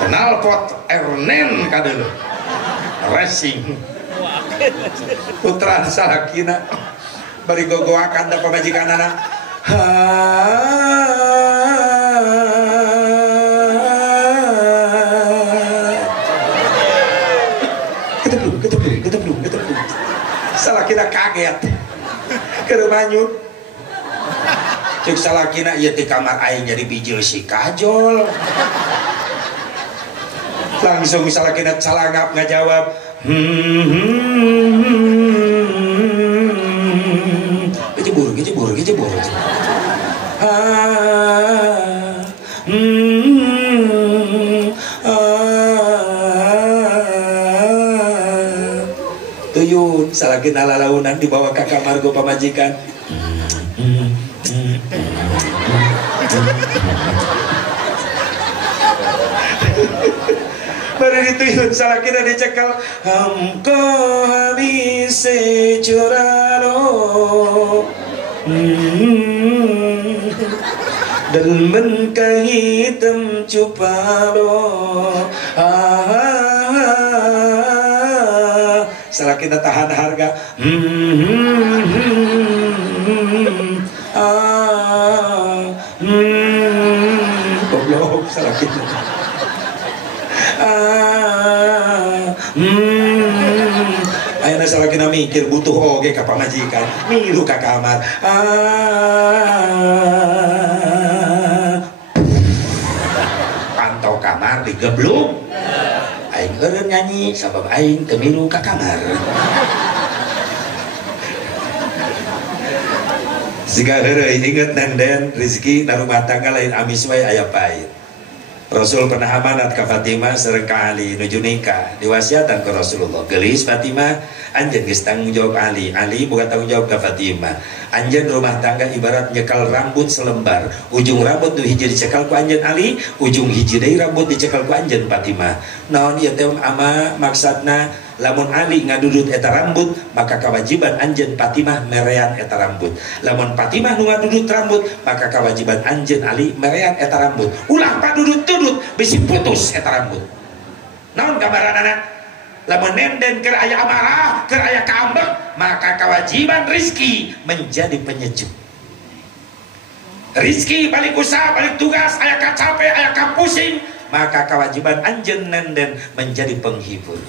knalpot Ernen kadeu racing putra salakina bari gogoakan da pamajikanana keteplung salakina kaget keur manyut cek salakina ieu teh kamar aing jadi bijil si kajol langsung salakina calangap ngajawab kecebur tuyun salakina lalaunan dibawa ke kamar go pamajikan baru dituyun salakina dicekal hamko habis curalo dalman ka hitam cupalo salakina tahan harga goblok salakina ayeuna salakina mikir butuh oge ka pamajikan milu ka kamar pantau kamar digebluk aing eureun nyanyi sabab aing teu milu ka kamar siga heureuy inget nenden rezeki na rumah tangga lain amis wae aya pait. Rasul pernah amanat ke Fatimah sareng ka Ali nuju nikah diwasiatan ke Rasulullah gelis Fatimah anjeun geus tanggung jawab Ali boga tanggung jawab ke Fatimah anjeun rumah tangga ibarat nyekal rambut selembar ujung rambut nu hiji dicekal ku anjeun Ali ujung hiji deui rambut dicekal ku anjeun Fatimah naon ieu teh ama maksudna lamun Ali ngadudut eta rambut maka kewajiban anjeun Fatimah merean eta rambut lamun Fatimah nu ngadudut rambut maka kewajiban anjeun Ali merean eta rambut ulah padudut-dudut bisi putus eta rambut naon gambaranana lamun nenden keur aya amarah keur aya kaambek maka kewajiban rizki menjadi penyejuk rizki balik usaha balik tugas aya kacape aya kapusing maka kewajiban anjeun nenden menjadi penghibur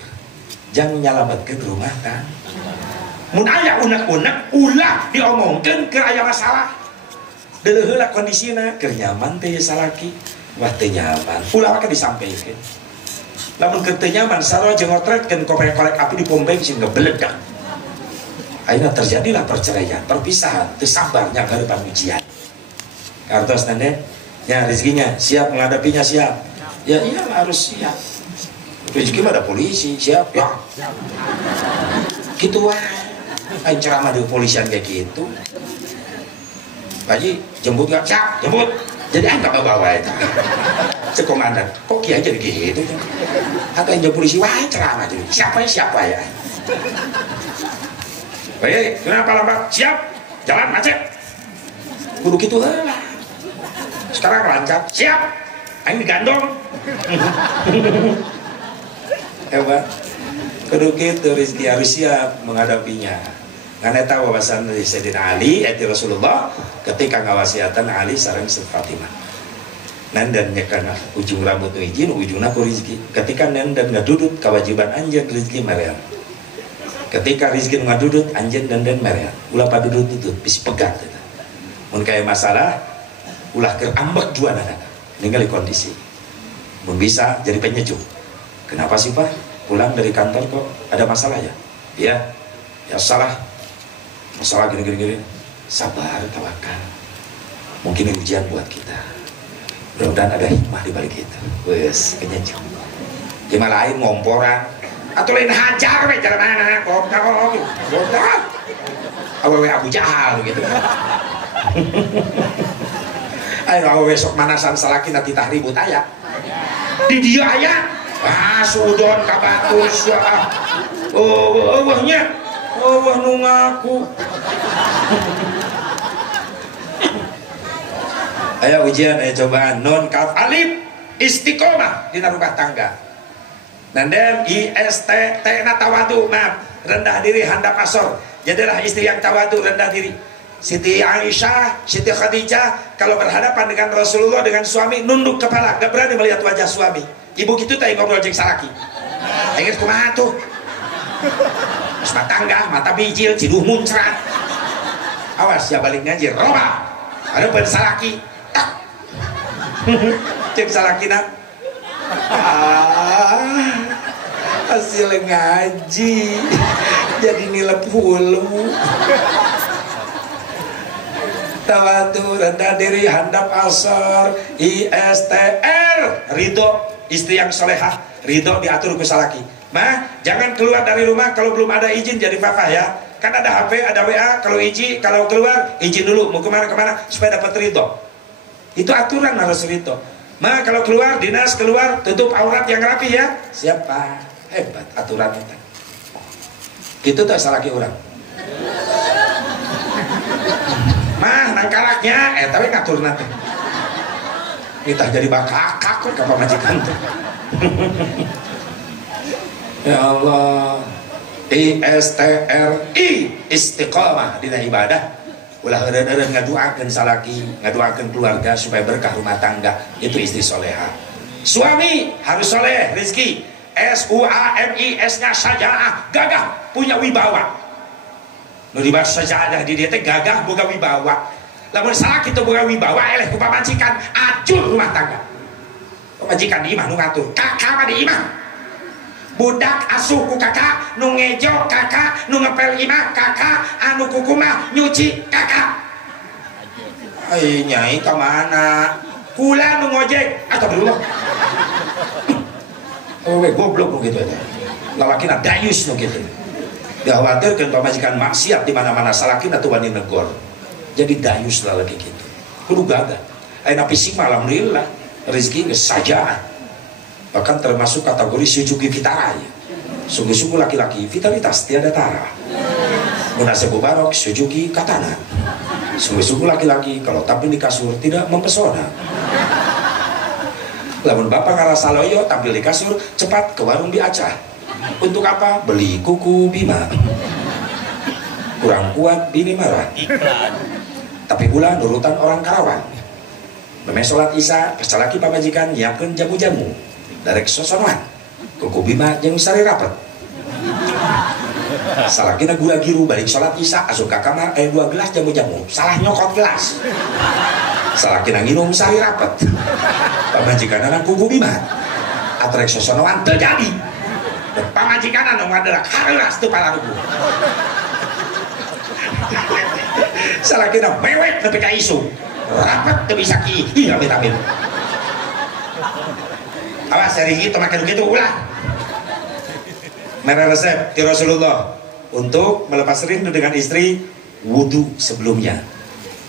jangan nyalametkeun rumah kan mun aya unek-unek ulah diomongkeun keur aya masalah deuleu heula kondisina keur nyaman teh salaki wah teu nyaman ulah maka disampaikan lamun keur teu nyaman sarua jeung ngotretkeun korek-korek api di pom bensin ngebeledak akhirnya terjadilah perceraian perpisahan teu sabar nya ngarepan ujian kartos nande ya rezekinya siap menghadapinya siap ya iya harus siap rezeki mah ada polisi siap ya gitu wah aing ceramah di kepolisian kayak gitu Pak Haji jemput gak? Siap jemput jadi angkat bawa itu sekomandan kok kiai jadi gitu atau yang polisi wah ceramah jadi siapa ya baik kenapa lambat siap jalan macet kudu gitu lah sekarang lancar siap aing digandong hebat kudu kitu rezeki harus siap menghadapinya karena tahu wawasan dari Sayyidina Ali yaitu Rasulullah ketika ngawasiatan Ali sareng Fatimah nandan nyekana ujung rambut nu hiji ujungna ku rezeki ketika nandan ngadudut kewajiban anjeun rezeki marean ketika rezeki ngadudut anjeun nandan marean ulah padudut tutut bisi pegat eta mun kaya masalah ulah keur ambek juanana ningali kondisi mun bisa jadi penyejuk. Kenapa sih Pak? Pulang dari kantor kok ada masalah ya? Iya, ya salah. Masalah gini-gini. Sabar, tawakal. Mungkin ini ujian buat kita. Mudah-mudahan ada hikmah di balik itu. Wes, penyejuk. Gimana lain ngomporan? Atau lain hajar, cara mana? Goblok. Awewe Abu Jahal gitu. Ayo awewe sok manasan salaki nanti tah ribut aya. Di dia aya. Ah, sudon kabatus ya. Oh, wahnya. Oh, wah nu ngaku. Ayo ujian, ayo cobaan. Nun kaf alif istiqomah di rumah tangga. Nandem IST T na tawadu, maaf, rendah diri, handap asor. Jadilah istri yang tawadu, rendah diri. Siti Aisyah, Siti Khadijah kalau berhadapan dengan Rasulullah, dengan suami, nunduk kepala, gak berani melihat wajah suami. Ibu gitu tak ngobrol jeung salaki. Ingat kumaha tuh? Mas tangga, mata bijil, ciduh muncrat. Awas ya balik ngaji, roba. Ada pen salaki. Tak. Cek salakina. Hasil ngaji jadi nilep hulu. Tawadu, rendah diri, handap asar, ISTR, ridho, istri yang solehah, ridho diatur ke salaki. Mah, jangan keluar dari rumah kalau belum ada izin jadi papa ya. Kan ada HP, ada WA, kalau izin, kalau keluar izin dulu, mau kemana-kemana supaya dapat ridho. Itu aturan harus ridho. Mah, kalau keluar, dinas keluar, tutup aurat yang rapi ya. Siapa? Hebat aturan itu. Gitu tak salaki orang. Mah nangkaraknya tapi ngatur nanti kita jadi bakakak kok kapal majikan tuh. Ya Allah, ISTRI istiqomah dina ibadah. Ulah eureun ngaduakeun salaki, ngaduakeun keluarga supaya berkah rumah tangga. Itu istri soleha. Suami harus soleh, rizki. SUAMI, S-nya sajaah, gagah, punya wibawa. Nu dibahas sajadah di dia teh gagah boga wibawa. Lamun salah kita boga wibawa eleh ku pamajikan acur rumah tangga. Pamajikan di imah nu ngatur, kakak mah di imah. Budak asuh ku kakak, nu ngejo kakak, nu ngepel imah kakak, anu kuku mah nyuci kakak. Ai nyai ka mana? Kula nu ngojek atau dulu. Oh we goblok nu kitu eta. Lalakina dayus nu kitu. Dikhawatirkan pamajikan maksiat di mana-mana salakin atau wani negor. Jadi dayus lah lagi gitu. Kudu gagah. Ayeuna fisik mah alhamdulillah rezeki geus sajaan. Bahkan termasuk kategori Suzuki Vitara ya. Sungguh-sungguh laki-laki vitalitas tiada tara. Munasebu barok Suzuki Katana. Sungguh-sungguh laki-laki kalau tampil di kasur tidak mempesona. Lamun bapak ngarasa loyo tampil di kasur cepat ke warung di Aceh. Untuk apa? Beli kuku Bima. Kurang kuat bini marah. Tapi pula nurutan orang Karawang. Memang sholat isya persalaki pamajikan nyiapkeun jamu-jamu. Darek sosonoan. Kuku Bima jeung sari rapet. Salakina gula giru balik sholat isya asup ka kamar 2 gelas jamu-jamu. Salah nyokot gelas. Salakina nginum sari rapet. Pamajikan anak kuku Bima. Atrek sosonoan terjadi. Pamajikan anu ngadelak harelas teu palarugu. Salakina mewek nepi ka isu. Rapet teu bisa ki. Ih amit-amit. Awas hari kitu makan kitu ulah. Mana resep di Rasulullah untuk melepas rindu dengan istri, wudu sebelumnya.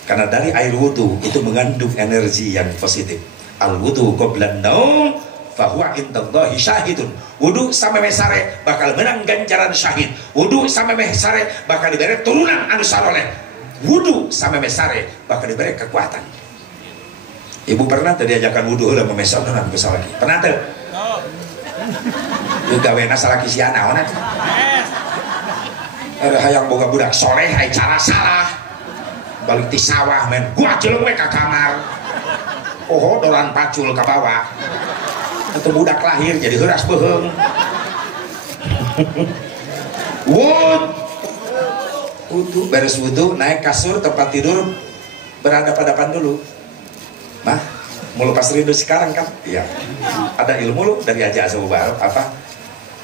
Karena dari air wudu itu mengandung energi yang positif. Al wudu qablan naum fahuwa indallahi syahidun. Wudu sampai mesare bakal menang ganjaran syahid. Wudu sampai mesare bakal diberi turunan anu saloleh. Wudu sampai mesare bakal diberi kekuatan. Ibu pernah tadi ajakan wudu heula memesan naon anu salaki? Pernah teu? Ieu gaweana salaki sia naon atuh? Ada hayang boga budak soleh aya cara salah. Balik ti sawah men, gua jeleng we ka kamar. Oh, doran pacul ka bawah. Atau budak lahir jadi heuras beheung. Wudu beres wudu naik kasur tempat tidur berhadapan-hadapan dulu. Mah mau lepas rindu sekarang kan? Iya. Ada ilmu lu dari Haji Asal Mubarok apa?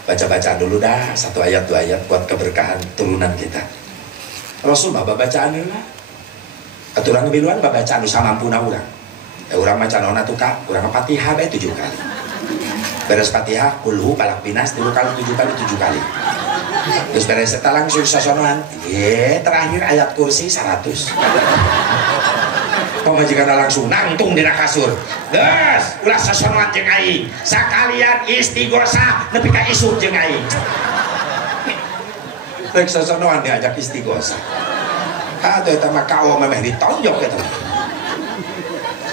Baca-baca dulu dah 1 ayat 2 ayat buat keberkahan turunan kita. Rasul mah babacaan lah. Aturan ngebiluan babacaan nu samampuna urang. Urang maca naon atuh Kak? Urang Fatihah bae 7 kali. Beres Fatihah kulhu balak pinas 3 kali 7 kali 7 kali. Terus beres eta langsung sasonoan. Terakhir ayat kursi 100. Pamajikan langsung nangtung dina kasur. Geus, ulah sasonoan jeung aing. Sakalian istighosa nepi ka isuk jeung aing. Rek sasonoan diajak istighosa. Atau itu mah kau memang ditonjok itu.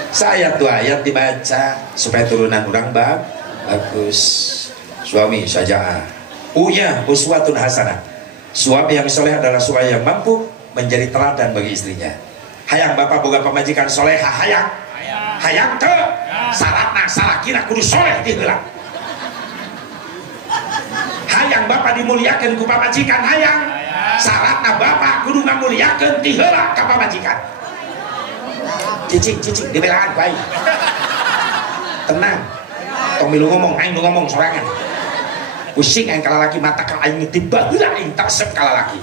Saya tuh ayat dibaca supaya turunan orang bagus. Suami saja. Uswatun hasanah. Suami yang soleh adalah suami yang mampu menjadi teladan bagi istrinya. Hayang bapak boga pamajikan soleha hayang teu syaratna salakina kudu soleh ti heula. Hayang bapak dimuliakeun ku pamajikan hayang syaratna bapak kudu ngamuliakeun ti heula ka pamajikan. Cicing dibelaan baik. Tenang. Tong milu ngomong aing nu ngomong sorangan. Pusing aing ka lalaki mata ka aing tiba heula aing tasep ka lalaki.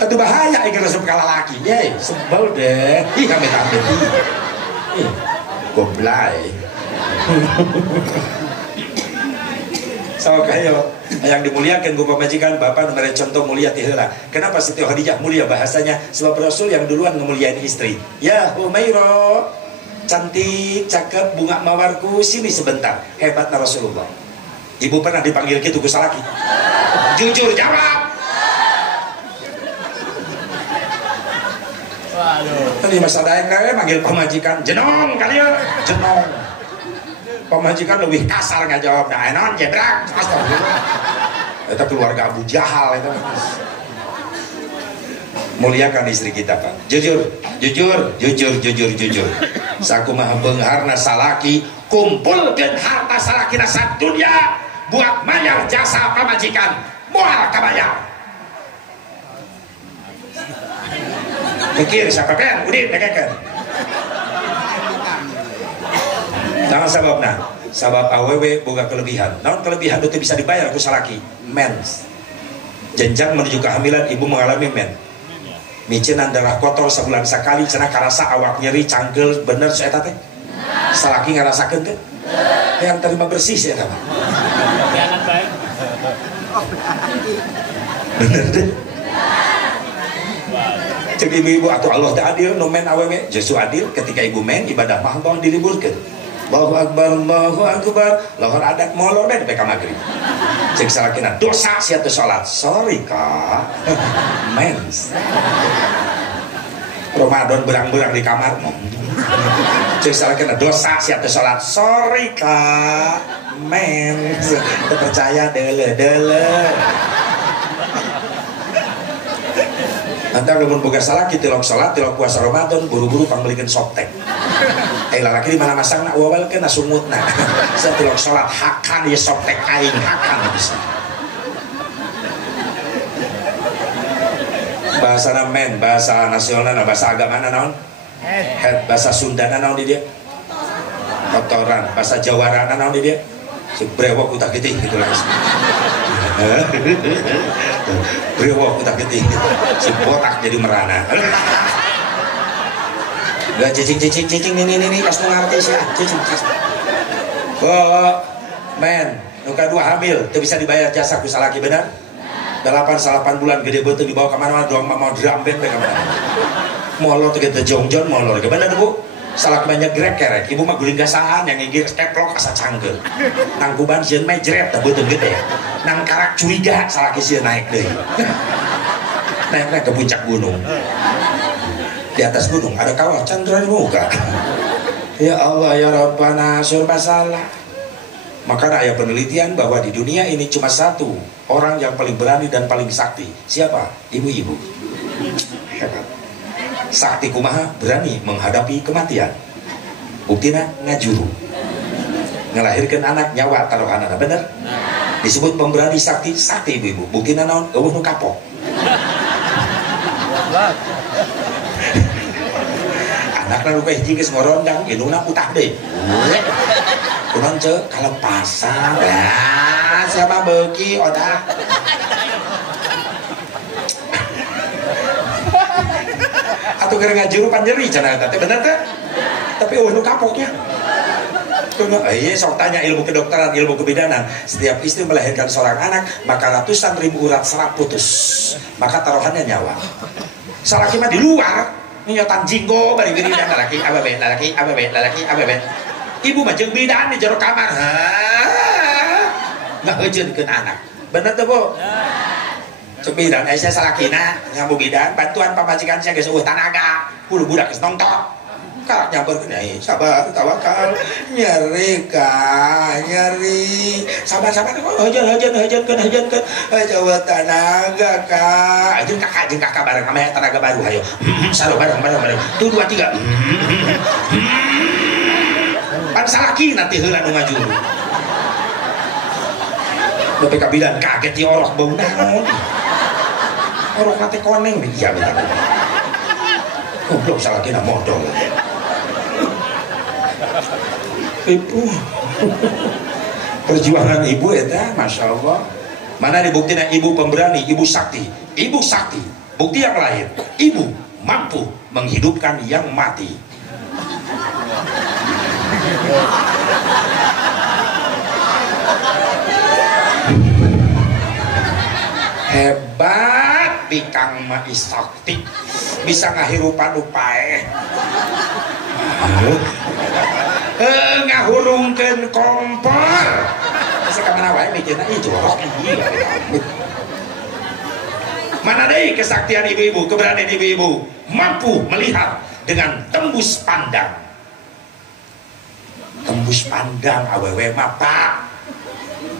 Aduh bahaya ikan resep kalah laki, ye sebel deh. Ih kami tapi, ih goblay. So kayak yang dimuliakan gue pemajikan bapak nomor contoh mulia tiheula. Kenapa Siti Khadijah mulia bahasanya? Sebab Rasul yang duluan ngemuliain istri. Ya Humairo, cantik, cakep, bunga mawarku, sini sebentar. Hebatnya Rasulullah. Ibu pernah dipanggil gitu ke salaki? Jujur jawab. Tadi masa daeng manggil pemajikan jenong kali ya jenong. Pemajikan lebih kasar nggak jawab nah enon jebrak. Itu keluarga Abu Jahal itu. Muliakan istri kita Pak. Jujur. Sakumaha beungharna salaki kumpulkeun harta salakina sadunya buat mayar jasa pamajikan moal kabayar. Mikir siapa kan udin nekekeun. Nah sabab awewe boga kelebihan. Naon kelebihan itu bisa dibayar ku salaki? Mens. Jenjang menuju kehamilan ibu mengalami men. Micenan darah kotor sebulan sekali cenah karasa awak nyeri cangkel bener saya teh. Salaki ngarasakeun teh. Yang terima bersih saya teh. Bener deh. Cek ibu-ibu atau Allah tak adil nomen awewe justru adil ketika ibu men ibadah mah tong diliburkeun. Allahu akbar lohor adat molor bae PK magrib. Cek salakina dosa sia teu salat. Sorry Kak. Mens. Ramadan berang-berang di kamar. Cek salakina dosa sia teu salat. Sorry Kak. Mens. Teu percaya deule. Nanti kalau boga salah kita tilok salat, tilok puasa Ramadan, buru-buru pangbelikan soptek. Lalaki di mana masang nak wawal ke nasumut nak. Saya tilok salat hakan dia soptek aing hakan bisa. Bahasa namen, bahasa nasional, bahasa agama naon? Head, bahasa Sunda naon di dia? Kotoran, bahasa Jawara naon di dia? Sebrewok utak gitu lah. Brewok utak getih si botak jadi merana. Gak cicing ini pas ngerti sih cicing. Men nuka dua hamil itu bisa dibayar jasa ku salaki benar 8 bulan gede betul dibawa kemana-mana doang mau dramben kemana molor tuh kita jongjon molor gimana Bu salak banyak gerek ibu mah guling gasahan yang ngigir keplok asa canggel nang kuban sieun mah jeret teh beuteung gede nang karak curiga salaki sieun naik deui naik ke puncak gunung di atas gunung ada kawah candra di muka ya Allah ya Rabbana serba salah. Maka ada penelitian bahwa di dunia ini cuma satu orang yang paling berani dan paling sakti. Siapa? Ibu-ibu. Hebat. Sakti kumaha berani menghadapi kematian. Buktina ngajuru. Ngelahirkan anak nyawa taruhanana bener. Disebut pemberani sakti ibu-ibu. Buktina naon? Eueuh nu kapok. Anakna nu hiji geus ngorondang, indungna utah deui. Kunaon ceu kalepasan. Ya, siapa beuki odah. Atuh keur ngajuru pan nyeri cenah teh bener teh. Tapi eueuh nu kapoknya. Iya sok tanya ilmu kedokteran, ilmu kebidanan. Setiap istri melahirkan seorang anak, maka ratusan ribu urat serap putus. Maka taruhannya nyawa. Salaki mah di luar, nyotan jinggo bari wiri dan lalaki ababe. Ibu mah jeung bidan di jero kamar. Nggak ngeujeunkeun anak. Bener tuh Bu? Cek bidan, saya salakina nyambu bidan, bantuan pamajikan saya geus eueuh tanaga. Hulu budak geus nongtok. Kak nyamper nyai, sabar tawakal. Nyeri ka, nyeri. Sabar hajan kan. Coba tanaga Kak. Jeung kakak bareng ame tanaga baru hayo. Saro bareng. 2 3. Pan salaki nanti heula nu ngajuru. Bapek kabilan kaget ti orok bau naon. Orok nate koneng dia minta. Goblok salakina modal. Ibu. Perjuangan ibu eta Masya Allah. Mana dibuktikan ibu pemberani, ibu sakti. Ibu sakti, bukti yang lain. Ibu mampu menghidupkan yang mati. Hebat Bikang Mai Sakti, bisa ngahirupan upae. Ngahurungkeun kompor. Sakamana wae mikirna ih jorok ieu. Mana deui kesaktian ibu-ibu, keberanian ibu-ibu mampu melihat dengan tembus pandang. Tembus pandang awewe mah Pak.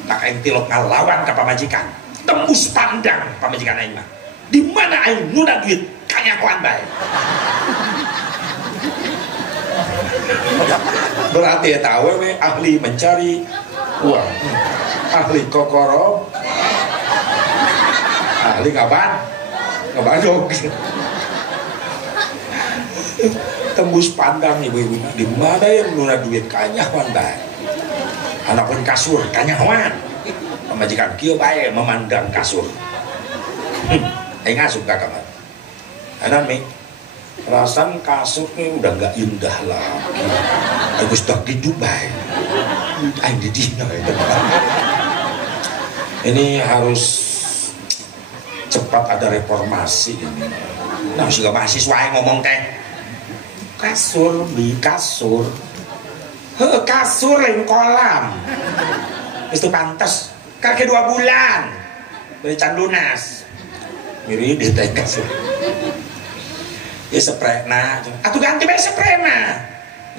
Tak aing tilok ngalawan ka pamajikan. Tembus pandang pamajikan aing mah. Di mana aing nu da duit kanyakoan bae. Berarti eta awewe ahli mencari uang, ahli kokoro, ahli ngabadog. Tembus pandang ibu-ibu di mana yang nu da duit kanyakoan bae. Anak pun kasur kanyakoan. Pemajikan kieu bae memandang kasur. Aing asup ka kamar. Anak mi rasan kasurnya udah nggak indah lagi. Agus dak di Dubai. Aing di dina itu. Ini harus cepat ada reformasi ini. Nah, siga mahasiswa yang ngomong teh kasur di kasur. Heuh, kasur lain kolam. Itu pantas. Kaki 2 bulan beri can lunas mirip di teh kasur ya spray nah atuh ganti bae spray mah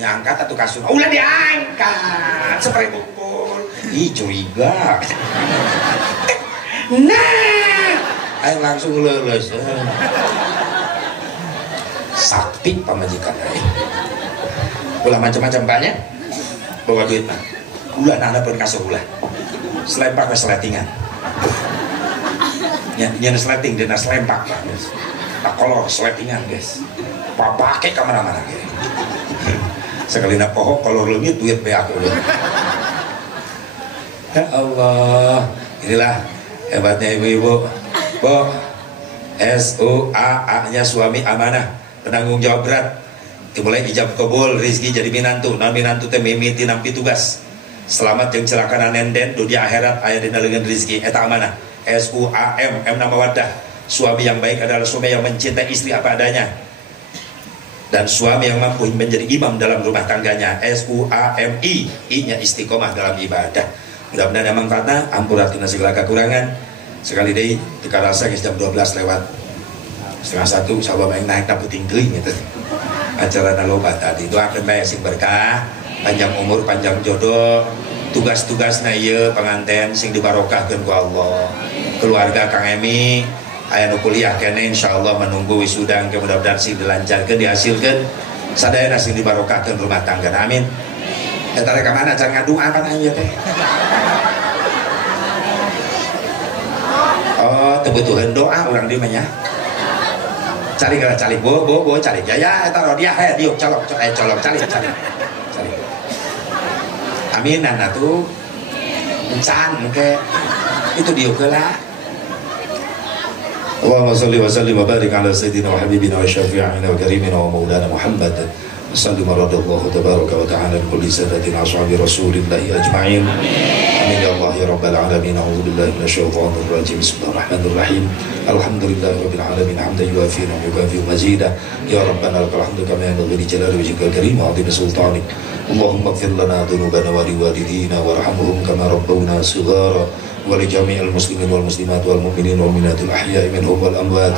nyangkat atuh kasur ulah diangkat spray bukul ih curiga nah ayo langsung lulus sakti pamajikan aing ulah macam-macam banyak bawa duit mah ulah nana pun kasur ulah selempak ke seletingan nyana seleting dina selempak guys tak kolor seletingan guys papake kamana-mana guys sekali nak pohon kolor leungit duit be aku ya Allah inilah hebatnya ibu-ibu Bu SUA nya suami amanah penanggung jawab berat dimulai ijab kabul rezeki jadi minantu non minantu teh mimiti nampi tugas selamat jeung celaka nenden dunia akhirat aya dina leungeun rezeki eta amanah. SUAM M nama wadah. Suami yang baik adalah suami yang mencintai istri apa adanya dan suami yang mampu menjadi imam dalam rumah tangganya. SUAMI I-nya istiqomah dalam ibadah. Mudah-mudahan ada manfaatna, ampuratina segala kekurangan. Sekali deui teu karasa geus jam 12 lewat 12:30 sabab aing naik na puting teuing gitu. Acarana loba tadi doakeun bae sing berkah, panjang umur, panjang jodoh, tugas-tugasna ieu panganten sing dibarokahkeun ku Allah. Keluarga Kang Emi aya nu kuliah kene insyaallah menunggu wisuda engke mudah-mudahan sing dilancarkeun dihasilkeun sadayana sing dibarokahkeun rumah tangga. Amin. Eta rek ka mana can ngadu apa aya teh? Oh, kebutuhan doa urang di mah nya. Cari bo cari ya eta rodia he diuk colok cari. Amin nana tuh encan ke itu diuk lah. Allahumma salli wa sallim wa barik ala sayyidina wa habibina wa syafi'ina wa karimina wa maulana Muhammad. Sallu maradallahu tabaraka wa ta'ala bi kulli sadatina ashabi rasulillahi ajma'in. Amin ya Allah ya rabbal alamin. A'udzu billahi minasyaitonir rajim. Bismillahirrahmanirrahim. Alhamdulillahi rabbil alamin hamdan yuwafi wa yukafi mazida. Ya rabbana lakal hamdu kama yanbaghi li jalali wajhikal karim wa 'azimi sultanik. Allahumma ighfir lana dhunubana wa liwalidina warhamhum kama rabbawna shighara. ولجميع المسلمين والمسلمات والمؤمنين والمؤمنات الأحياء منهم والأموات.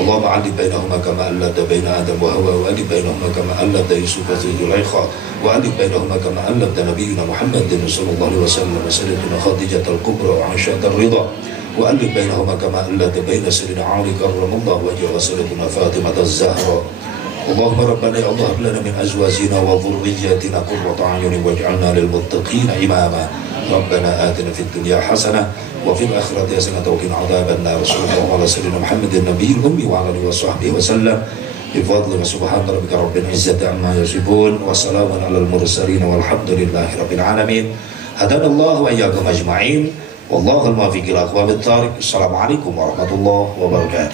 اللهم علق بينهما كما ألفت بين آدم وهوى، وألف بينهما كما ألفت يوسف وزليخا، وألف بينهما كما ألفت نبينا محمد صلى الله عليه وسلم وسيدنا خديجة الكبرى وعائشة الرضا، وألف بينهما كما ألفت بين سيدنا علي كرم الله وجهه وسيدنا فاطمة الزهراء. اللهم ربنا يا الله هب لنا من أزواجنا وذرياتنا قرة أعين واجعلنا للمتقين إماما. ربنا آتنا في الدنيا حسنة وفي الآخرة حسنة وقنا عذاب النار. صلى الله على سيدنا محمد النبي الأمي وعلى آله وصحبه وسلم بفضل سبحان ربك رب العزة عما يصفون وسلام على المرسلين والحمد لله رب العالمين. هدانا الله وإياكم أجمعين والله الموفق إلى أقوام الطريق. السلام عليكم ورحمة الله وبركاته.